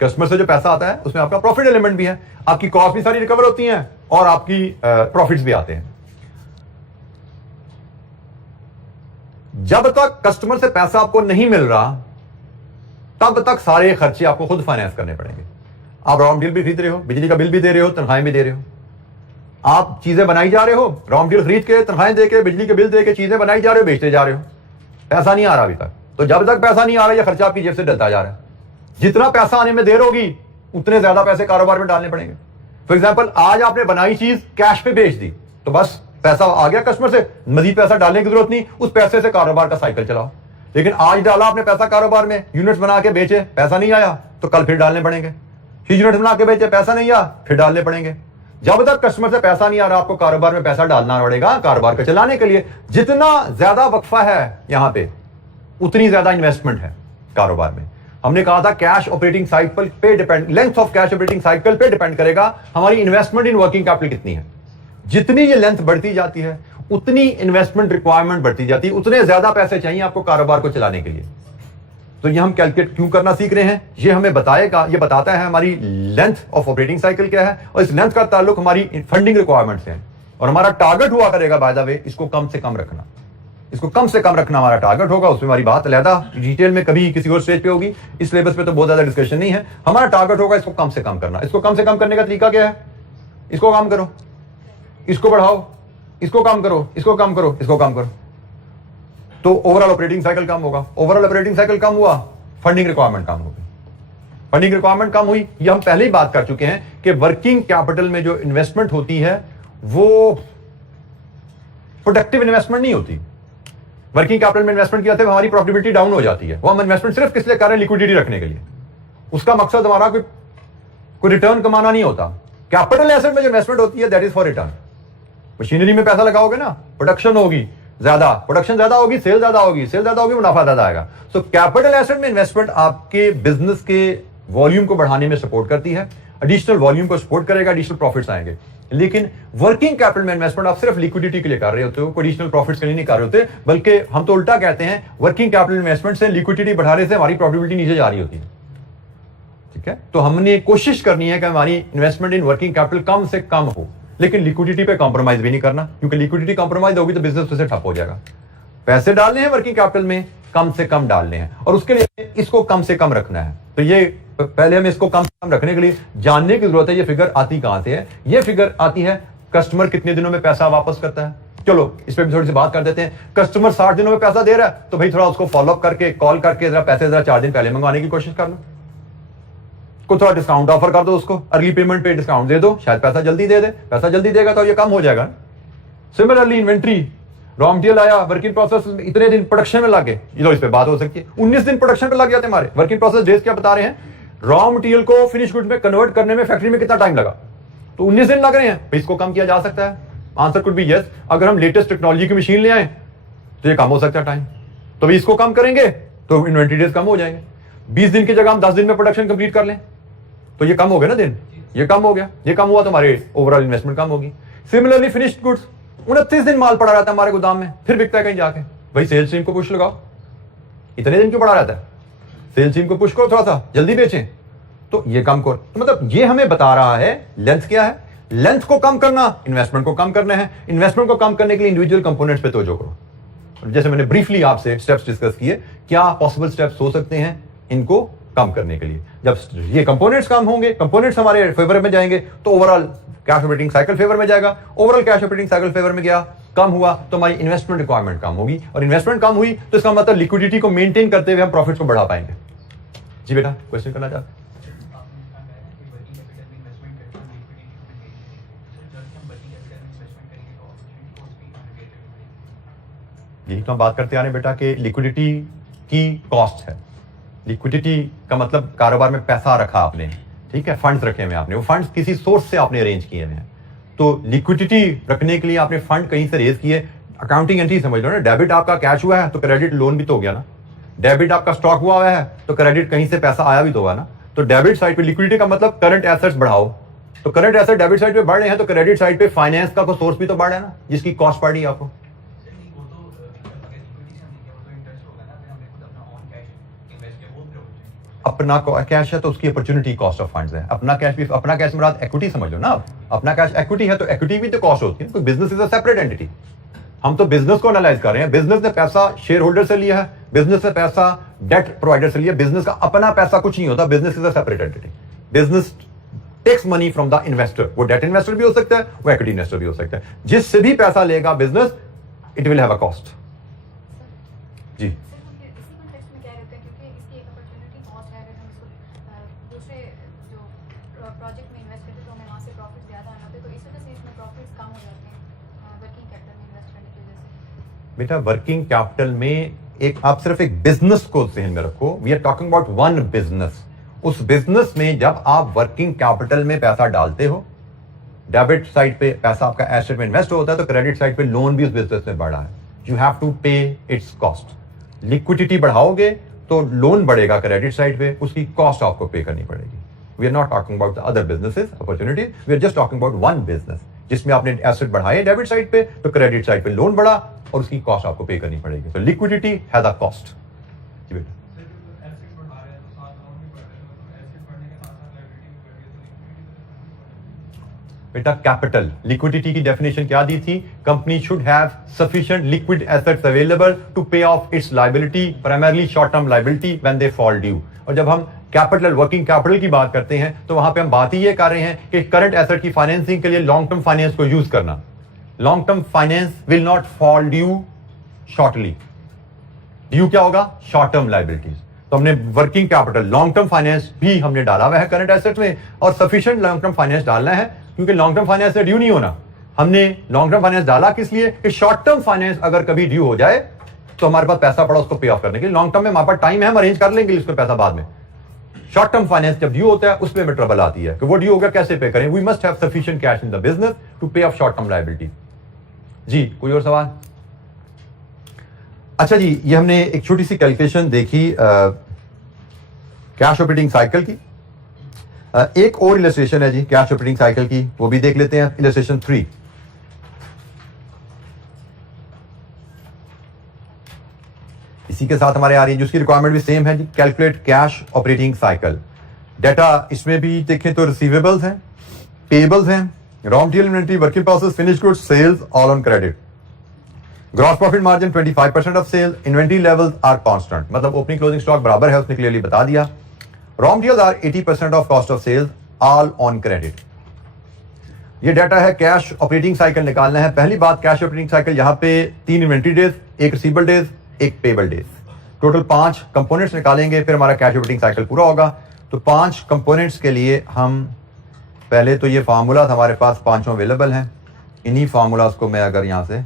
कस्टमर से जो पैसा आता है उसमें आपका प्रॉफिट एलिमेंट भी है, आपकी कॉस्ट भी सारी रिकवर होती है और आपकी प्रॉफिट्स भी आते हैं। जब तक कस्टमर से पैसा आपको नहीं मिल रहा तब तक सारे खर्चे आपको खुद फाइनेंस करने पड़ेंगे। आप रॉ मटेरियल भी खरीद रहे हो, बिजली का बिल भी दे रहे हो, तनख्वाहें भी दे रहे हो, आप चीजें बनाई जा रहे हो, रॉ मटेरियल खरीद के, तनख्वाहें देके, बिजली के बिल देके चीजें बनाई जा रहे हो, बेचते जा रहे हो, पैसा नहीं आ रहा अभी तक। तो जब तक पैसा नहीं आ रहा यह खर्चा आपकी जेब से डलता जा रहा है। जितना पैसा आने में देर होगी उतने ज्यादा पैसे कारोबार में डालने पड़ेंगे। फॉर एग्जाम्पल आज आपने बनाई चीज कैश पे बेच दी तो बस पैसा आ गया कस्टमर से, मजीद पैसा डालने की जरूरत नहीं, उस पैसे से कारोबार का साइकिल चलाओ। लेकिन आज डाला आपने पैसा कारोबार में, यूनिट्स बना के बेचे, पैसा नहीं आया तो कल फिर डालने पड़ेंगे, फिर यूनिट्स बना के बेचे, पैसा नहीं आया फिर डालने पड़ेंगे। जब तक कस्टमर से पैसा नहीं आ रहा आपको कारोबार में पैसा डालना पड़ेगा कारोबार को चलाने के लिए। जितना ज्यादा वक्फा है यहां पे उतनी ज्यादा इन्वेस्टमेंट है कारोबार में। हमने कहा था कैश ऑपरेटिंग साइकिल पे depend, length of cash operating cycle पे डिपेंड करेगा हमारी इन्वेस्टमेंट इन वर्किंग कैपिटल कितनी है। जितनी ये लेंथ बढ़ती जाती है उतनी इन्वेस्टमेंट रिक्वायरमेंट बढ़ती जाती है, उतने ज्यादा पैसे चाहिए आपको कारोबार को चलाने के लिए। तो ये हम कैलकुलेट क्यों करना सीख रहे हैं, ये हमें बताएगा, ये बताता है हमारी लेंथ ऑफ ऑपरेटिंग साइकिल क्या है और इस लेंथ का ताल्लुक हमारी फंडिंग रिक्वायरमेंट से है। और हमारा टारगेट हुआ करेगा बाय द वे इसको कम से कम रखना, इसको कम से कम रखना हमारा टारगेट होगा। उसमें हमारी बात अलहदा डिटेल में कभी किसी और स्टेज पे होगी, इस सिलेबस पे तो बहुत ज्यादा डिस्कशन नहीं है। हमारा टारगेट होगा इसको कम से कम करना। इसको कम से कम करने का तरीका क्या है, इसको कम करो, इसको बढ़ाओ, इसको कम करो, इसको कम करो, इसको कम करो, तो ओवरऑल ऑपरेटिंग साइकिल कम होगा। ओवरऑल ऑपरेटिंग साइकिल कम हुआ, फंडिंग रिक्वायरमेंट कम होगी। फंडिंग रिक्वायरमेंट कम हुई, ये हम पहले ही बात कर चुके हैं कि वर्किंग कैपिटल में जो इन्वेस्टमेंट होती है वो प्रोडक्टिव इन्वेस्टमेंट नहीं होती। वर्किंग कैपिटल में इन्वेस्टमेंट किया था हमारी प्रॉफिटेबिलिटी डाउन हो जाती है। वो हम इन्वेस्टमेंट सिर्फ किस लिए कर रहे हैं, लिक्विडिटी रखने के लिए। उसका मकसद हमारा कोई रिटर्न कमाना नहीं होता। कैपिटल एसेट में जो इन्वेस्टमेंट होती है that is for return. Machinery में पैसा लगाओगे ना, प्रोडक्शन होगी ज्यादा, प्रोडक्शन ज्यादा होगी, सेल ज्यादा होगी, सेल ज्यादा होगी, मुनाफा ज्यादा आएगा। सो कैपिटल एसेट में इन्वेस्टमेंट आपके बिजनेस के वॉल्यूम को बढ़ाने में सपोर्ट करती है, एडिशनल वॉल्यूम को सपोर्ट करेगा, एडिशनल प्रॉफिट्स आएंगे। लेकिन वर्किंग कैपिटल में इन्वेस्टमेंट आप सिर्फ लिक्विडिटी के लिए कर रहे होते हो, कोई एडिशनल प्रॉफिट्स के लिए नहीं कर रहे होते। बल्कि हम तो उल्टा कहते हैं वर्किंग कैपिटल इन्वेस्टमेंट से लिक्विडिटी बढ़ाने से हमारी प्रॉफिटेबिलिटी नीचे जा रही होती है। ठीक है, तो हमने कोशिश करनी है कि हमारी इन्वेस्टमेंट इन वर्किंग कैपिटल कम से कम हो, लेकिन लिक्विडिटी पे कॉम्प्रोमाइज भी नहीं करना, क्योंकि लिक्विडिटी कॉम्प्रोमाइज होगी तो बिजनेस फिर से ठप हो जाएगा। पैसे डालने हैं वर्किंग कैपिटल में, कम से कम डालने हैं और उसके लिए इसको कम से कम रखना है। तो ये पहले हमें इसको कम से कम रखने के लिए जानने की जरूरत है। ये फिगर आती कहां से है, ये फिगर आती है कस्टमर कितने दिनों में पैसा वापस करता है। चलो इस पर भी थोड़ी सी बात कर देते हैं। कस्टमर 60 दिनों में पैसा दे रहा है तो भाई थोड़ा उसको फॉलोअप करके कॉल करके जरा पैसे 4 दिन पहले मंगवाने की कोशिश कर लो, को थोड़ा डिस्काउंट ऑफर कर दो, उसको अर्ली पेमेंट पे डिस्काउंट दे दो, शायद पैसा जल्दी दे दे। पैसा जल्दी देगा तो ये कम हो जाएगा। सिमिलरली इन्वेंट्री, रॉ मटेरियल आया, वर्किंग प्रोसेस इतने दिन प्रोडक्शन में लगे, ये इस पे बात हो सकती है। 19 दिन प्रोडक्शन पे लग जाते हमारे। वर्किंग प्रोसेस डेज क्या बता रहे हैं, रॉ मटेरियल को फिनिश गुड में कन्वर्ट करने में फैक्ट्री में कितना टाइम लगा, तो 19 दिन लग रहे हैं। इसको कम किया जा सकता है। Answer could be yes. अगर हम लेटेस्ट टेक्नोलॉजी की मशीन ले आए तो ये कम हो सकता है टाइम, तो भी इसको कम करेंगे तो इन्वेंट्री डेज कम हो जाएंगे। 20 दिन की जगह हम 10 दिन में प्रोडक्शन कंप्लीट कर लें तो ये कम हो गया ना दिन, ये कम हो गया, ये कम हुआ तो हमारे ओवरऑल इन्वेस्टमेंट कम होगी। सिमिलरली फिनिश्ड गुड्स, 29 दिन माल पड़ा रहता है हमारे गोदाम में, फिर बिकता है कहीं जाके, भाई सेल्स टीम को पुश लगाओ, इतने दिन क्यों पड़ा रहता है, सेल्स टीम को पुश करो, थोड़ा सा जल्दी बेचें, तो ये कम करो। तो मतलब ये हमें बता रहा है लेंथ क्या है, लेंथ को कम करना, इन्वेस्टमेंट को कम करना है। इन्वेस्टमेंट को कम करने के लिए इंडिविजुअल कंपोनेंट्स पे तवज्जो करो। जैसे मैंने ब्रीफली आपसे स्टेप्स डिस्कस किए, क्या पॉसिबल स्टेप्स हो सकते हैं इनको कम करने के लिए। जब ये कंपोनेंट्स कम होंगे, कंपोनेंट्स हमारे फेवर में जाएंगे, तो overall cash operating cycle favour में जाएगा। Overall cash operating cycle favour में गया, कम हुआ तो हमारी इन्वेस्टमेंट रिक्वायरमेंट कम होगी, और इन्वेस्टमेंट कम हुई तो इसका मतलब लिक्विडिटी को मेंटेन करते हुए हम प्रॉफिट को बढ़ा पाएंगे। जी बेटा, क्वेश्चन करना चाहते हैं? यही तो हम बात करते आ रहे हैं बेटा कि लिक्विडिटी की कॉस्ट है। लिक्विडिटी का मतलब कारोबार में पैसा रखा आपने, ठीक है, फंड्स रखे हुए आपने, वो फंड्स किसी सोर्स से आपने अरेंज किए हुए हैं। तो लिक्विडिटी रखने के लिए आपने फंड कहीं से रेज किए, अकाउंटिंग एंट्री समझ लो ना, डेबिट आपका कैश हुआ है तो क्रेडिट लोन भी तो हो गया ना। डेबिट आपका स्टॉक हुआ है तो क्रेडिट कहीं से पैसा आया भी तो होगा ना। तो डेबिट साइड पे लिक्विडिटी का मतलब करंट एसेट्स बढ़ाओ, तो करंट एसेट डेबिट साइड पे बढ़ रहे हैं तो क्रेडिट साइड पे फाइनेंस का कोई सोर्स भी तो बढ़ रहा है ना, जिसकी कॉस्ट बढ़ रही है आपको। अपना कैश है तो उसकी अपॉर्चुनिटी कॉस्ट ऑफ फंड्स है। अपना कैश भी, अपना कैश में इक्विटी समझ लो ना आप। अपना कैश इक्विटी है तो इक्विटी भी तो कॉस्ट होती है। कोई business is a separate entity. हम तो बिजनेस को एनालाइज कर रहे हैं। बिजनेस ने पैसा शेयर होल्डर से लिया है, बिजनेस ने पैसा डेट प्रोवाइडर से लिया। बिजनेस का अपना पैसा कुछ नहीं होता। Business is a separate entity. Business takes money from the investor. वो डेट इन्वेस्टर भी हो सकता है, वो इक्विटी इन्वेस्टर भी हो सकता है। जिससे भी पैसा लेगा business, it will have a cost. जी बेटा, वर्किंग कैपिटल में एक, आप सिर्फ एक बिजनेस को ध्यान में रखो। We are talking about one business. उस बिजनेस में जब आप वर्किंग कैपिटल में पैसा डालते हो, डेबिट साइड पे पैसा आपका एसेट में इन्वेस्ट होता है, तो क्रेडिट साइड पे लोन भी उस बिजनेस में बढ़ा है। यू हैव टू पे इट्स कॉस्ट। लिक्विडिटी बढ़ाओगे तो लोन बढ़ेगा क्रेडिट साइड पे, उसकी कॉस्ट आपको पे करनी पड़ेगी। We are not talking about the other businesses opportunities, we are just talking about one business जिसमें आपने एसेट बढ़ाए डेबिट साइड पे, तो क्रेडिट साइड पे लोन बढ़ा और उसकी कॉस्ट आपको पे करनी पड़ेगी। तो लिक्विडिटी हैज अ कॉस्ट। जी बेटा, बेटा कैपिटल लिक्विडिटी की डेफिनेशन क्या दी थी? Company should have sufficient liquid assets available to pay off its liability, primarily short term liability when they fall due. और जब हम कैपिटल, वर्किंग कैपिटल की बात करते हैं तो वहां पे हम बात ही ये कर रहे हैं कि करंट एसेट की फाइनेंसिंग के लिए लॉन्ग टर्म फाइनेंस को यूज करना। Long term finance will not fall due shortly. Due क्या होगा? Short term liabilities. तो हमने working capital, long term finance भी हमने डाला हुआ है करंट एसेट में, और सफिशिएंट लॉन्ग टर्म फाइनेंस डालना है, क्योंकि लॉन्ग टर्म फाइनेंस से ड्यू नहीं होना। हमने लॉन्ग टर्म फाइनेंस डाला किस लिए? कि शॉर्ट टर्म फाइनेंस अगर कभी ड्यू हो जाए तो हमारे पास पैसा पड़ा उसको पे ऑफ करने के लिए। लॉन्ग टर्म में हमारे पास टाइम है, हम अरेंज कर लेंगे इसको पैसा बाद में। शॉर्ट टर्म फाइनेंस जब ड्यू होता है उसमें में ट्रबल आती है कि वो ड्यू हो गया, कैसे पे करें? We must have sufficient cash in the business to pay off short term liability. जी कोई और सवाल? अच्छा जी, ये हमने एक छोटी सी कैलकुलेशन देखी कैश ऑपरेटिंग साइकिल की। एक और इलस्ट्रेशन है जी कैश ऑपरेटिंग साइकिल की, वो भी देख लेते हैं। इलस्ट्रेशन 3। इसी के साथ हमारे आ रही है, जिसकी रिक्वायरमेंट भी सेम है जी, calculate cash operating cycle. Data इसमें भी देखें तो रिसीवेबल्स हैं, पेबल्स हैं, raw material inventory, working process, finish goods, sales all on credit. Gross profit margin 25% of sale. Inventory levels are constant, मतलब ओपनिंग क्लोजिंग स्टॉक बराबर है, उसने क्लियरली बता दिया। Raw material are 80% of cost of sales, all on credit. ये डाटा है कैश ऑपरेटिंग साइकिल निकालना है। पहली बात, कैश ऑपरेटिंग साइकिल, यहां पे 3 inventory days, 1 receivable days, 1 payable days, total 5 components निकालेंगे, फिर हमारा कैश ऑपरेटिंग साइकिल पूरा होगा। तो 5 कंपोनेंट्स के लिए हम पहले तो ये फार्मूला हमारे पास पांचों अवेलेबल हैं। इन्हीं फार्मूलाज को मैं अगर यहां से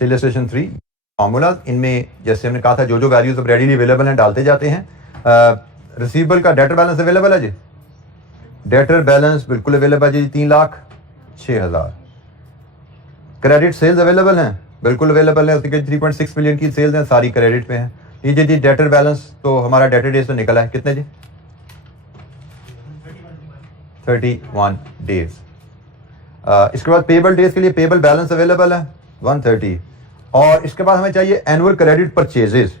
इलस्ट्रेशन 3 फार्मूला, इनमें जैसे हमने कहा था जो जो वैल्यूज अब रेडीली अवेलेबल हैं डालते जाते हैं। रिसीवेबल का डेटर बैलेंस अवेलेबल है जी, डेटर बैलेंस बिल्कुल अवेलेबल है जी, 3,06,000। क्रेडिट सेल्स अवेलेबल हैं, बिल्कुल अवेलेबल है, उसके 3.6 मिलियन की सेल्स हैं, सारी क्रेडिट पे हैं। ये जी डेटर बैलेंस, तो हमारा डेटर डेज तो निकला है कितने जी? 31 डेज। इसके बाद पेबल डेज के लिए पेबल बैलेंस अवेलेबल है 130, और इसके बाद हमें चाहिए एनुअल क्रेडिट परचेजेस।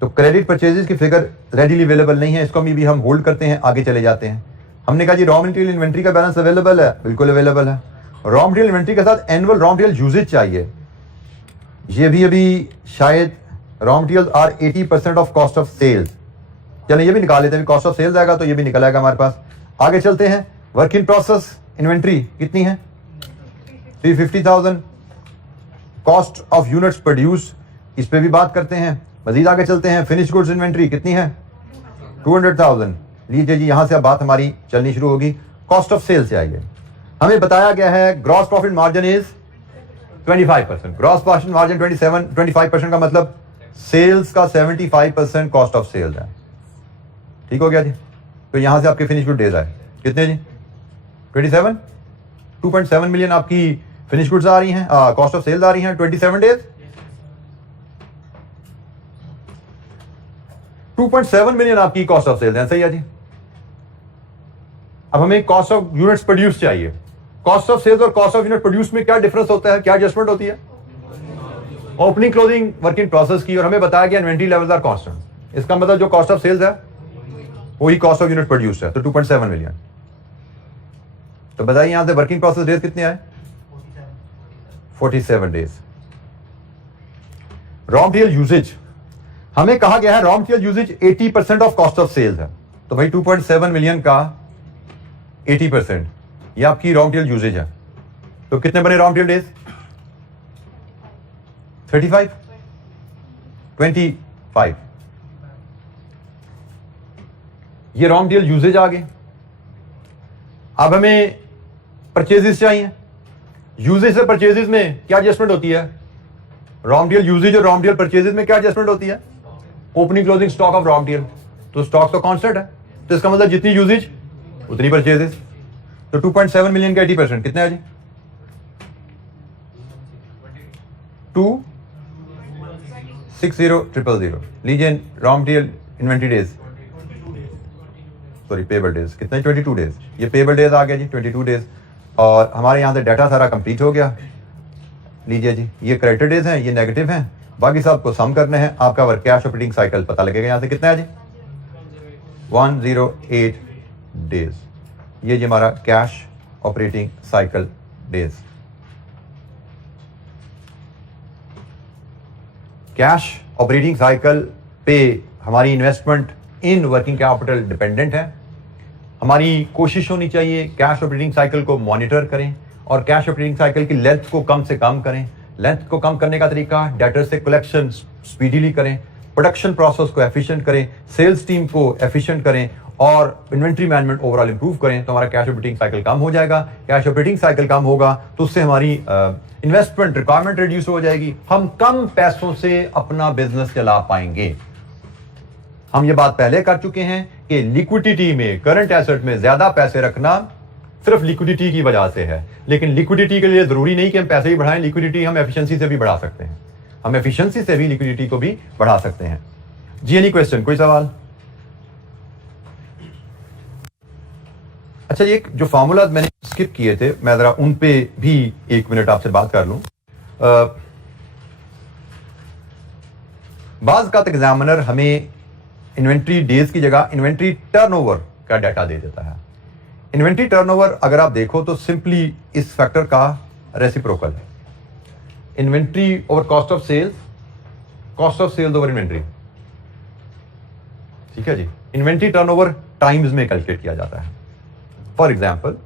तो क्रेडिट परचेजेस की फिगर रेडीली अवेलेबल नहीं है, इसको भी हम होल्ड करते हैं, आगे चले जाते हैं। हमने कहा जी रॉ मटेरियल इन्वेंट्री का बैलेंस अवेलेबल है, बिल्कुल अवेलेबल है। रॉ मटेरियल इन्वेंट्री के साथ एनुअल रॉ मटेरियल यूजेज चाहिए, ये भी अभी शायद raw material are 80% of cost of sales. चलिए ये भी निकाल लेते हैं, कॉस्ट ऑफ सेल्स आएगा तो ये भी निकल आएगा हमारे पास। आगे चलते हैं, वर्क इन प्रोसेस इन्वेंट्री कितनी है? 350,000। कॉस्ट ऑफ यूनिट्स प्रोड्यूस, इस पे भी बात करते हैं। मजीद आगे चलते हैं, फिनिश गुड्स इन्वेंट्री कितनी है? 200,000। लीजिए जी, यहां से अब बात हमारी चलनी शुरू होगी। कॉस्ट ऑफ सेल्स से आइए, हमें बताया गया है gross profit margin is 25%। Gross profit margin 25% का मतलब सेल्स का 75% कॉस्ट ऑफ सेल्स है। ठीक हो गया जी। तो यहां से आपके फिनिश गुड डेज आए कितने जी? 27, 2.7 मिलियन आपकी फिनिश गुड्स आ रही हैं, कॉस्ट ऑफ सेल्स आ रही हैं 27 डेज। 2.7 मिलियन आपकी कॉस्ट ऑफ सेल्स है, सही है जी। अब हमें कॉस्ट ऑफ यूनिट्स प्रोड्यूस चाहिए। कॉस्ट ऑफ सेल्स और कॉस्ट ऑफ यूनिट प्रोड्यूस में क्या डिफरेंस होता है, क्या एडजस्टमेंट होती है? Opening closing work in process की, और हमें बताया गया इन्वेंटरी लेवल्स आर कांस्टेंट। इसका मतलब जो कॉस्ट ऑफ सेल्स है वही कॉस्ट ऑफ यूनिट प्रोड्यूस है, तो 2.7 मिलियन। तो बताइए यहां से वर्किंग प्रोसेस डेज कितने आए? 47 डेज। रॉ मटेरियल यूजेज, हमें कहा गया है raw material usage 80% of cost of sales है। तो भाई 2.7 मिलियन का 80% ये आपकी रॉ मटेरियल यूजेज है। तो कितने बने रॉ मटेरियल डेज? 35, 25। ये रॉ मटेरियल यूजेज आ गए। अब हमें परचेजेस चाहिए। यूजेज से परचेजेस में क्या एडजस्टमेंट होती है? रॉ मटेरियल यूजेज और रॉ मटेरियल परचेजेस में क्या एडजस्टमेंट होती है? Opening closing stock of raw material. तो स्टॉक तो कांस्टेंट है, तो इसका मतलब जितनी यूजेज उतनी परचेजेस। तो 2.7 मिलियन का 80% कितना है जी? 260,000। लीजिए raw material inventory days, sorry payable days कितना है? 22 डेज। ये पेबल डेज आ गया जी 22 डेज। और हमारे यहां से डाटा सारा कंप्लीट हो गया। लीजिए जी, ये क्रेडिटर डेज हैं, ये नेगेटिव हैं, बाकी सब को सम करने हैं। आपका वर्क कैश ऑपरेटिंग साइकिल पता लगेगा यहां से कितना है जी? 108 डेज। ये जी हमारा cash operating cycle days. Cash operating cycle पे हमारी investment in working capital dependent है। हमारी कोशिश होनी चाहिए कैश ऑपरेटिंग साइकिल को मॉनिटर करें और कैश ऑपरेटिंग साइकिल की लेंथ को कम से कम करें। लेंथ को कम करने का तरीका डेटर से कलेक्शन स्पीडीली करें, प्रोडक्शन प्रोसेस को एफिशिएंट करें, सेल्स टीम को एफिशिएंट करें और इन्वेंट्री मैनेजमेंट ओवरऑल इंप्रूव करें। तो हमारा कैश ऑपरेटिंग साइकिल कम हो जाएगा। कैश ऑपरेटिंग साइकिल कम होगा तो उससे हमारी इन्वेस्टमेंट रिक्वायरमेंट रिड्यूस हो जाएगी। हम कम पैसों से अपना बिजनेस चला पाएंगे। हम ये बात पहले कर चुके हैं कि लिक्विडिटी में, करंट एसेट में ज्यादा पैसे रखना सिर्फ लिक्विडिटी की वजह से है, लेकिन लिक्विडिटी के लिए जरूरी नहीं कि हम पैसे ही बढ़ाएं। लिक्विडिटी हम एफिशिएंसी से भी बढ़ा सकते हैं। हम एफिशिएंसी से भी लिक्विडिटी को भी बढ़ा सकते हैं। जी एनी क्वेश्चन, कोई सवाल? अच्छा, ये जो फॉर्मूलाज मैंने स्किप किए थे, मैं जरा उन पे भी 1 मिनट आपसे बात कर लूं। बाज का एग्जामिनर हमें इन्वेंट्री डेज की जगह इन्वेंट्री टर्नओवर का डाटा दे देता है। इन्वेंट्री टर्नओवर अगर आप देखो तो सिंपली इस फैक्टर का रेसिप्रोकल है। Inventory over cost of sales, cost of sales over inventory. ठीक है जी। इन्वेंट्री टर्नओवर टाइम्स में कैलकुलेट किया जाता है। फॉर एग्जाम्पल,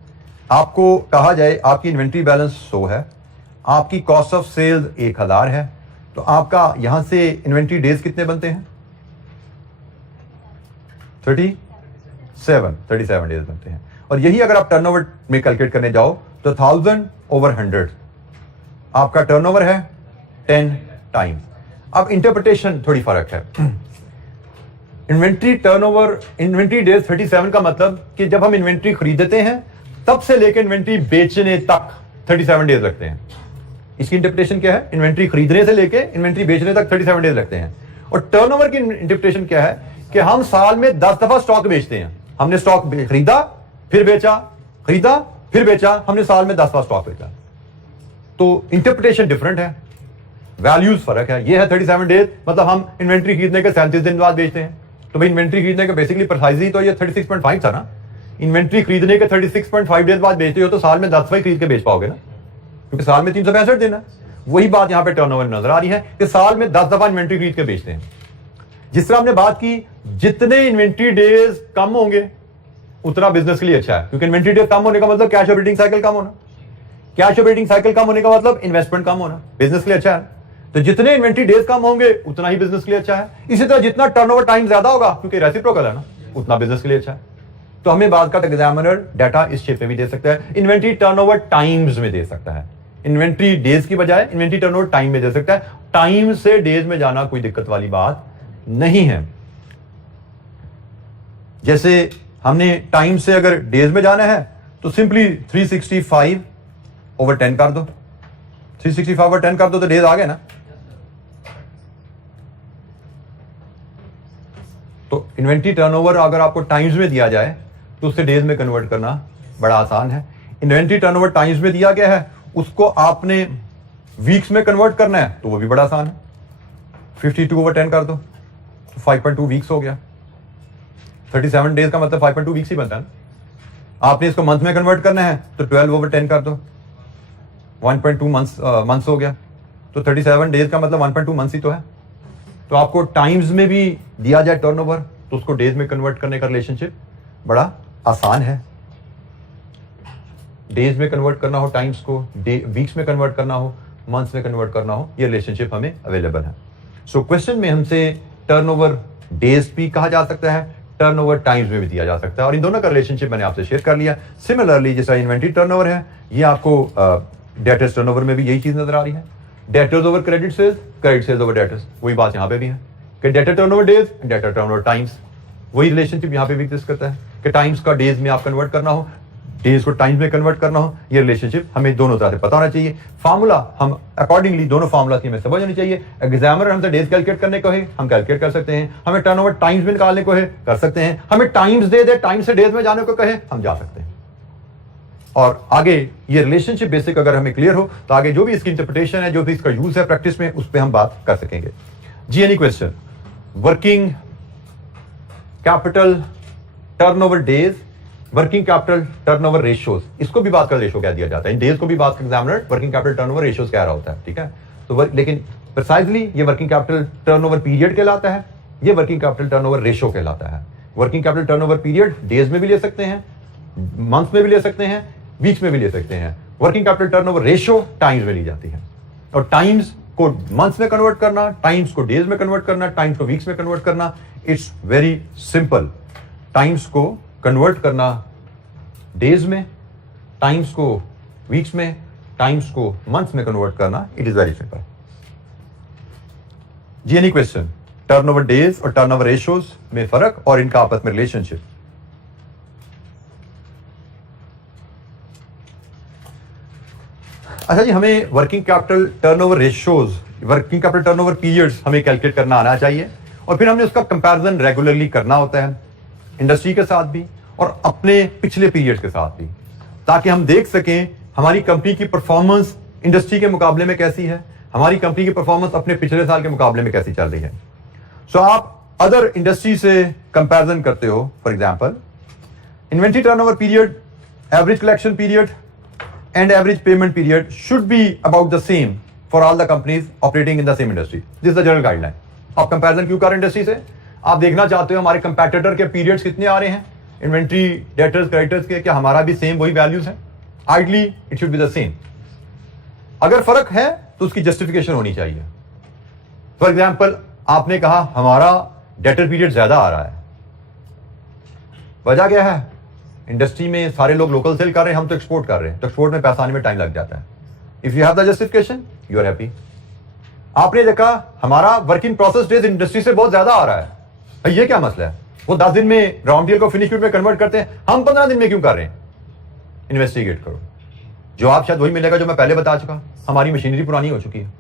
आपको कहा जाए आपकी इन्वेंट्री बैलेंस 100 है, आपकी कॉस्ट ऑफ सेल्स 1000 है, तो आपका यहां से इन्वेंट्री डेज कितने बनते हैं? 37 डेज बनते हैं। और यही अगर आप टर्नओवर में कैलकुलेट करने जाओ तो 1000 ओवर 100 आपका टर्नओवर है 10 टाइम्स। अब इंटरप्रिटेशन थोड़ी फर्क है। इन्वेंट्री टर्नओवर, इन्वेंट्री डेज 37 का मतलब कि जब हम इन्वेंट्री खरीदते हैं तब से लेकर इन्वेंट्री बेचने तक 37 डेज लगते हैं। इसकी इंटरप्रिटेशन क्या है? इन्वेंट्री खरीदने से लेकर इन्वेंट्री बेचने तक 37 डेज लगते हैं। और टर्नओवर की इंटरप्रिटेशन क्या है कि हम साल में 10 दफा स्टॉक बेचते हैं। हमने स्टॉक खरीदा फिर बेचा, खरीदा फिर बेचा, हमने साल में 10 दफा स्टॉक बेचा। तो इंटरप्रिटेशन डिफरेंट है, वैल्यूज फर्क है। ये है 37 डेज, मतलब हम इन्वेंट्री खरीदने के 37 दिन बाद बेचते हैं। तो भाई इन्वेंट्री खरीदने का बेसिकली प्रिसाइजली तो ये 36.5 था ना। इन्वेंट्री खरीदने के 36.5 डेज बाद बेचते हो तो साल में 10 दफा खरीद के बेच पाओगे ना, क्योंकि साल में 365 दिन है। वही बात यहां पे टर्नओवर नजर आ रही है कि साल में 10 दफा इन्वेंट्री खरीद के बेचते हैं। जिस तरह हमने बात की, जितने इन्वेंट्री डेज कम होंगे उतना बिजनेस के लिए अच्छा है, क्योंकि इन्वेंट्री डेज कम होने का मतलब कैश ऑपरेटिंग साइकिल कम होना, कैश ऑपरेटिंग साइकिल कम होने का मतलब इन्वेस्टमेंट कम होना, बिजनेस के लिए अच्छा है। तो जितने इन्वेंट्री डेज कम होंगे उतना ही बिजनेस के लिए अच्छा है। इसी तरह जितना टर्नओवर टाइम ज्यादा होगा, क्योंकि रेसिप्रोकल है ना, उतना बिजनेस के लिए अच्छा है। तो हमें बाद का एग्जामिनर डाटा इस शेप में भी दे सकता है, इन्वेंट्री टर्नओवर टाइम्स में दे सकता है। इन्वेंट्री डेज की बजाय इन्वेंट्री टर्नओवर टाइम में दे सकता है। टाइम से डेज में जाना कोई दिक्कत वाली बात नहीं है। जैसे हमने टाइम से अगर डेज में जाना है तो सिंपली 365/10 कर दो, 365/10 कर दो तो डेज आ गए ना। तो इन्वेंट्री टर्नओवर अगर आपको टाइम्स में दिया जाए तो उससे डेज में कन्वर्ट करना बड़ा आसान है। इन्वेंट्री टर्नओवर टाइम्स में दिया गया है, उसको आपने वीक्स में कन्वर्ट करना है तो वो भी बड़ा आसान है। 52/10 कर दो, 5.2 वीक्स हो गया। 37 डेज का मतलब 5.2 वीक्स ही बनता है। आपने इसको मंथ में कन्वर्ट करना है तो 12/10 कर दो, 1.2 मंथ्स हो गया। तो 37 डेज का मतलब 1.2 मंथ्स ही तो है। तो आपको टाइम्स में भी दिया जाए टर्नओवर तो उसको डेज में कन्वर्ट करने का रिलेशनशिप बड़ा आसान है। डेज में कन्वर्ट करना हो टाइम्स को, वीक्स में कन्वर्ट करना हो, मंथ्स में कन्वर्ट करना हो, ये रिलेशनशिप हमें अवेलेबल है। सो क्वेश्चन में हमसे टर्नओवर डेज भी कहा जा सकता है, टर्नओवर टाइम्स में भी दिया जा सकता है, और इन दोनों का रिलेशनशिप मैंने आपसे शेयर कर लिया। सिमिलरली जैसा इन्वेंट्री टर्नओवर है, ये आपको डेटर्स टर्नओवर में भी यही चीज नजर आ रही है। Debtors over credit sales, credit sales over debtors, वही बात यहाँ पे भी है कि debtor turnover days, debtor turnover times, वही रिलेशनशिप यहाँ पे भी एग्जिस्ट करता है कि टाइम्स का डेज में आप कन्वर्ट करना हो, डेज को टाइम्स में कन्वर्ट करना हो। ये रिलेशनशिप हमें दोनों तरह से पता होना चाहिए। फार्मूला हम अकॉर्डिंगली दोनों फार्मूला की हमें समझ होनी चाहिए। एग्जामिनर हमसे डेज कैलकुलेट करने को है, हम कैलकुलेट कर सकते हैं। हमें टर्नओवर टाइम्स में निकालने को है, कर सकते हैं। हमें टाइम्स दे दे, टाइम से डेज में जाने को कहे, हम जा सकते हैं। और आगे ये रिलेशनशिप बेसिक अगर हमें क्लियर हो तो आगे जो भी इसकी इंटरप्रिटेशन है, जो भी इसका यूज है प्रैक्टिस में, उस पर हम बात कर सकेंगे। जी any question? Working capital turnover days, working capital turnover ratios, इसको भी बात कर रेशियो कह दिया जाता है। इन डेज को भी बात का examiner working capital turnover ratios कह रहा होता है, ठीक है। तो लेकिन प्रिसाइजली ये वर्किंग कैपिटल टर्नओवर पीरियड कहलाता है, ये वर्किंग कैपिटल टर्नओवर रेशियो कहलाता है। Working capital turnover period days में भी ले सकते हैं, मंथ्स में भी ले सकते हैं, वीक्स में भी ले सकते हैं। Working capital turnover ratio times में ली जाती है, और टाइम्स को मंथ्स में कन्वर्ट करना, टाइम्स को डेज में कन्वर्ट करना, टाइम्स को वीक्स में कन्वर्ट करना, इट्स वेरी सिंपल। टाइम्स को कन्वर्ट करना डेज में, टाइम्स को वीक्स में, टाइम्स को मंथ्स में कन्वर्ट करना, इट इज वेरी सिंपल। जी एनी क्वेश्चन? टर्नओवर डेज और टर्नओवर रेशियोज में फर्क और इनका आपस में रिलेशनशिप। अच्छा जी, हमें working capital turnover ratios, working capital turnover periods हमें कैलकुलेट करना आना चाहिए, और फिर हमने उसका कंपैरिजन रेगुलरली करना होता है इंडस्ट्री के साथ भी और अपने पिछले पीरियड्स के साथ भी, ताकि हम देख सकें हमारी कंपनी की परफॉर्मेंस इंडस्ट्री के मुकाबले में कैसी है, हमारी कंपनी की परफॉर्मेंस अपने पिछले साल के मुकाबले में कैसी चल रही है। सो आप अदर इंडस्ट्री से कंपैरिजन करते हो, for example inventory turnover period, average collection period and average payment period should be about the same for all the companies operating in the same industry. This is the general guideline. आप कंपैरिजन क्यों कर रहे हैं इंडस्ट्री से? आप देखना चाहते हो हमारे कंपैटिटर के पीरियड्स कितने आ रहे हैं, इन्वेंट्री, डेटर्स, क्रेडिटर्स के, क्या हमारा भी सेम वही वैल्यूज है? Ideally it should be the same. अगर फर्क है तो उसकी जस्टिफिकेशन होनी चाहिए। फॉर एग्जाम्पल आपने कहा हमारा डेटर पीरियड ज्यादा आ रहा है, वजह क्या है? इंडस्ट्री में सारे लोग लोकल सेल कर रहे हैं, हम तो एक्सपोर्ट कर रहे हैं, तो एक्सपोर्ट में पैसा आने में टाइम लग जाता है। If you have the justification you are happy. आपने देखा हमारा वर्किंग प्रोसेस डेज इंडस्ट्री से बहुत ज्यादा आ रहा है, भाई ये क्या मसला है? वो 10 दिन में रॉ मटेरियल को फिनिश गुड में कन्वर्ट करते हैं, हम 15 दिन में क्यों कर रहे हैं? इन्वेस्टिगेट करो। जवाब शायद वही मिलेगा जो मैं पहले बता चुका, हमारी मशीनरी पुरानी हो चुकी है,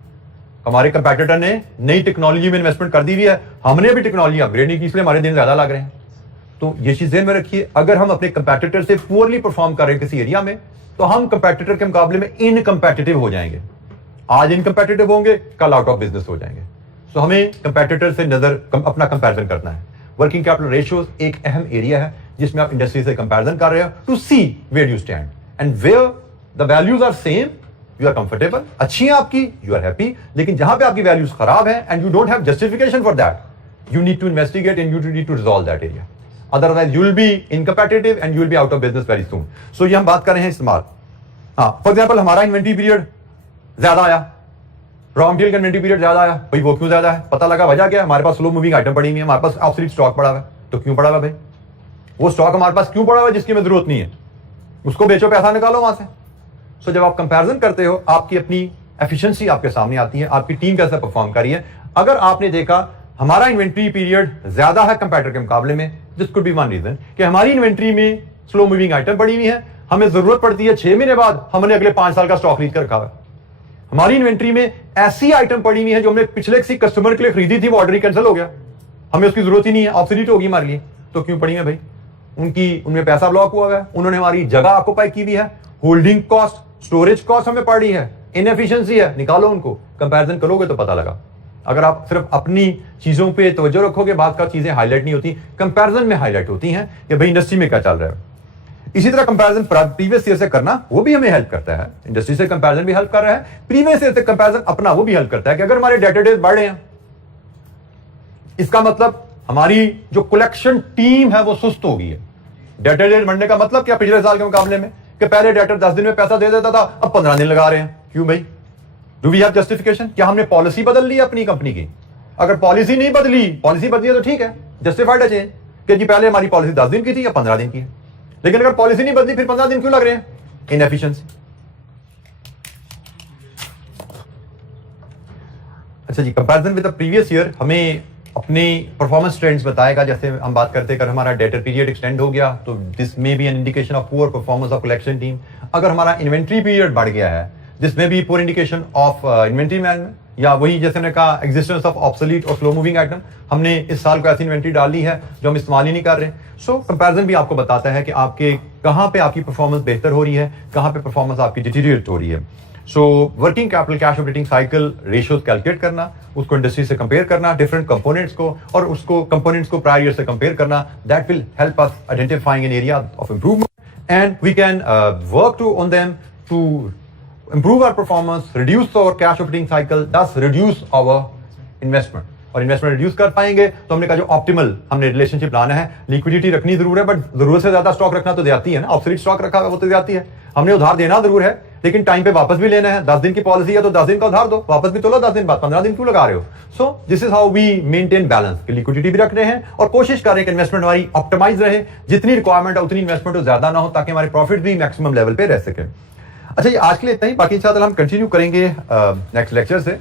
हमारे कंपैटिटर ने नई टेक्नोलॉजी में इन्वेस्टमेंट कर दी हुई है, हमने भी टेक्नोलॉजी अपग्रेड नहीं की, इसलिए हमारे दिन ज्यादा लग रहे हैं। तो ये चीज ध्यान में रखिए, अगर हम अपने कंपैटिटर से पुअरली परफॉर्म कर रहे हैं किसी एरिया में, तो हम कंपैटिटर के मुकाबले में इनकम्पैटिटिव हो जाएंगे। आज इनकम्पैटिटिव होंगे, कल आउट ऑफ बिजनेस हो जाएंगे। तो हमें कंपैटिटर से अपना कंपैरिजन करना है। वर्किंग कैपिटल रेशियोज एक अहम एरिया है जिसमें आप इंडस्ट्री से कंपैरिजन कर रहे हो to see where you stand, and where the values are same you are comfortable, अच्छी है आपकी, यू आर हैप्पी। लेकिन जहां पे आपकी वैल्यूज खराब है and you don't have justification for that, you need to investigate and you need to resolve that area, otherwise you will be incompetitive and you will be out of business very soon. So ये हम बात कर रहे हैं इस्तेमाल। हाँ, फॉर एग्जाम्पल हमारा इन्वेंट्री पीरियड ज्यादा आया, रॉ मटेरियल का इन्वेंट्री पीरियड ज्यादा आया, भाई वो क्यों ज्यादा है? पता लगा वजह क्या है? हमारे पास स्लो मूविंग आइटम पड़ी हुई है, हमारे पास ऑब्सोलीट स्टॉक पड़ा हुआ है। तो क्यों पड़ा हुआ भाई? वो स्टॉक हमारे पास क्यों पड़ा हुआ है जिसकी हमें जरूरत नहीं है? उसको बेचो, पैसा निकालो वहां से। सो जब आप कंपैरिजन करते हो, आपकी अपनी एफिशिएंसी आपके सामने आती है, आपकी टीम कैसे परफॉर्म कर रही है। अगर आपने देखा हमारा इन्वेंट्री पीरियड ज्यादा है कंपैरेटर के मुकाबले में, this could be one reason कि हमारी इन्वेंट्री में स्लो मूविंग आइटम पड़ी हुई है, हमें जरूरत पड़ती है 6 महीने बाद, हमने अगले 5 साल का स्टॉक खरीद कर रखा है। हमारी इन्वेंट्री में ऐसी आइटम पड़ी हुई है जो हमने पिछले किसी कस्टमर के लिए खरीदी थी, वो ऑर्डर ही कैंसिल हो गया, हमें उसकी जरूरत ही नहीं है, ऑब्सोलीट होगी हमारे लिए, तो क्यों पड़ी है भाई? उनमें पैसा ब्लॉक हुआ है, उन्होंने हमारी जगह ऑक्यूपाई की हुई है, होल्डिंग कॉस्ट, स्टोरेज कॉस्ट हमें पड़ी है, इनएफिशिएंसी है, निकालो उनको, कंपैरिजन करोगे तो पता लगा। अगर आप सिर्फ अपनी चीजों पे तवज्जो रखोगे, बात का चीजें हाईलाइट नहीं होती, कंपैरिजन में हाईलाइट होती हैं कि भाई इंडस्ट्री में क्या चल रहा है। इसी तरह कंपैरिजन प्रीवियस ईयर से करना वो भी हमें हेल्प करता है, इंडस्ट्री से कंपैरिजन भी हेल्प कर रहा है, प्रीवियस ईयर से कंपैरिजन अपना वो भी हेल्प करता है कि अगर हमारे डेटर डेज बढ़ रहे हैं, इसका मतलब हमारी जो कलेक्शन टीम है वो सुस्त हो गई है। डेटर डेज बढ़ने का मतलब क्या? पिछले साल के मुकाबले में कि पहले डेटर 10 दिन में पैसा दे देता था, अब 15 दिन लगा रहे हैं, क्यों भाई? Do we have justification? क्या हमने पॉलिसी बदल ली है अपनी कंपनी की? अगर पॉलिसी नहीं बदली, पॉलिसी बदली है तो ठीक है, जस्टिफाइड है चेंज कि जी पहले हमारी पॉलिसी 10 दिन की थी या 15 दिन की है, लेकिन अगर पॉलिसी नहीं बदली फिर 15 दिन क्यों लग रहे हैं? इनएफिशिएंसी। अच्छा जी, comparison with the previous year हमें अपने परफॉर्मेंस ट्रेंड्स बताएगा। जैसे हम बात करते हैं, अगर हमारा डेटर पीरियड एक्सटेंड हो गया तो this may be an indication of poor performance of collection team. अगर हमारा इन्वेंट्री पीरियड बढ़ गया है, this may be poor indication of inventory management, या वही जैसे मैंने कहा एग्जिस्टेंस ऑफ ऑब्सोलीट और स्लो मूविंग आइटम, हमने इस साल को ऐसी इन्वेंट्री डाली है जो हम इस्तेमाल ही नहीं कर रहे। सो कंपैरिजन भी आपको बताता है कि आपके कहां पे आपकी परफॉर्मेंस बेहतर हो रही है, कहां पे परफॉर्मेंस आपकी डिटीरियरेट हो रही है। So working capital cash operating cycle ratios calculate करना, उसको इंडस्ट्री से कंपेयर करना, डिफरेंट कंपोनेंट्स को, और उसको कंपोनेंट्स को प्रायर ईयर से कंपेयर करना, that will help us identifying an area of improvement and we can work to on them to improve our performance, reduce our cash operating cycle, thus reduce our investment। और इन्वेस्टमेंट रिड्यूस कर पाएंगे तो हमने कहा जो ऑप्टिमल हमने रिलेशनशिप लाना है, लिक्विडिटी रखनी जरूर है, बट जरूरत से ज्यादा स्टॉक रखना तो ज्यादा है ना, ऑब्सोलीट स्टॉक रखा वो तो ज्यादा है। हमने उधार देना जरूर है, लेकिन टाइम पे वापस भी लेना है। 10 दिन की पॉलिसी है तो 10 दिन का उधार दो, वापस भी तो लो 10 दिन बाद, 15 दिन क्यों लगा रहे हो? So this is how we maintain balance, liquidity भी रख रहे हैं और कोशिश कर रहे हैं कि इन्वेस्टमेंट हमारी ऑप्टिमाइज रहे, जितनी रिक्वायरमेंट है उतनी इन्वेस्टमेंट हो ज्यादा ना हो, ताकि हमारे प्रॉफिट भी मैक्सिमम लेवल पे रह सके। अच्छा ये आज के लिए इतना ही, बाकी इंशाअल्लाह हम कंटिन्यू करेंगे नेक्स्ट लेक्चर से।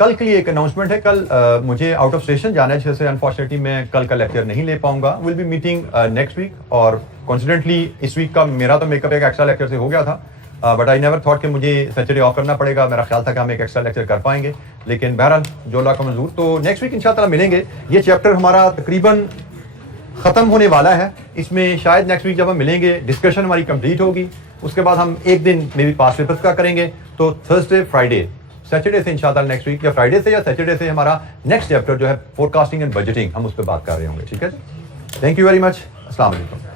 कल के लिए एक अनाउंसमेंट है, कल मुझे आउट ऑफ स्टेशन जाना है, जैसे अनफॉर्चुनेटली मैं कल का लेक्चर नहीं ले पाऊंगा। Will be meeting next week, और कॉन्सिडेंटली इस वीक का मेरा तो मेकअप एक एक्स्ट्रा लेक्चर से हो गया था, बट आई नेवर थॉट कि मुझे सैटरडे ऑफ करना पड़ेगा। मेरा ख्याल था कि हम एक एक्स्ट्रा लेक्चर कर पाएंगे, लेकिन बहरहाल जो अल्लाह का मंजूर, तो नेक्स्ट वीक इंशाअल्लाह मिलेंगे। ये चैप्टर हमारा तकरीबन खत्म होने वाला है, इसमें शायद नेक्स्ट वीक जब हम मिलेंगे डिस्कशन हमारी कंप्लीट होगी, उसके बाद हम एक दिन मे बी पास पेपर्स का करेंगे। तो थर्सडे फ्राइडे सैटरडे से इंशाल्लाह नेक्स्ट वीक, या फ्राइडे से या सैटरडे से हमारा नेक्स्ट चैप्टर जो है फोरकास्टिंग एंड बजटिंग, हम उस पर बात कर रहे होंगे। ठीक है, थैंक यू वेरी मच, अस्सलाम वालेकुम।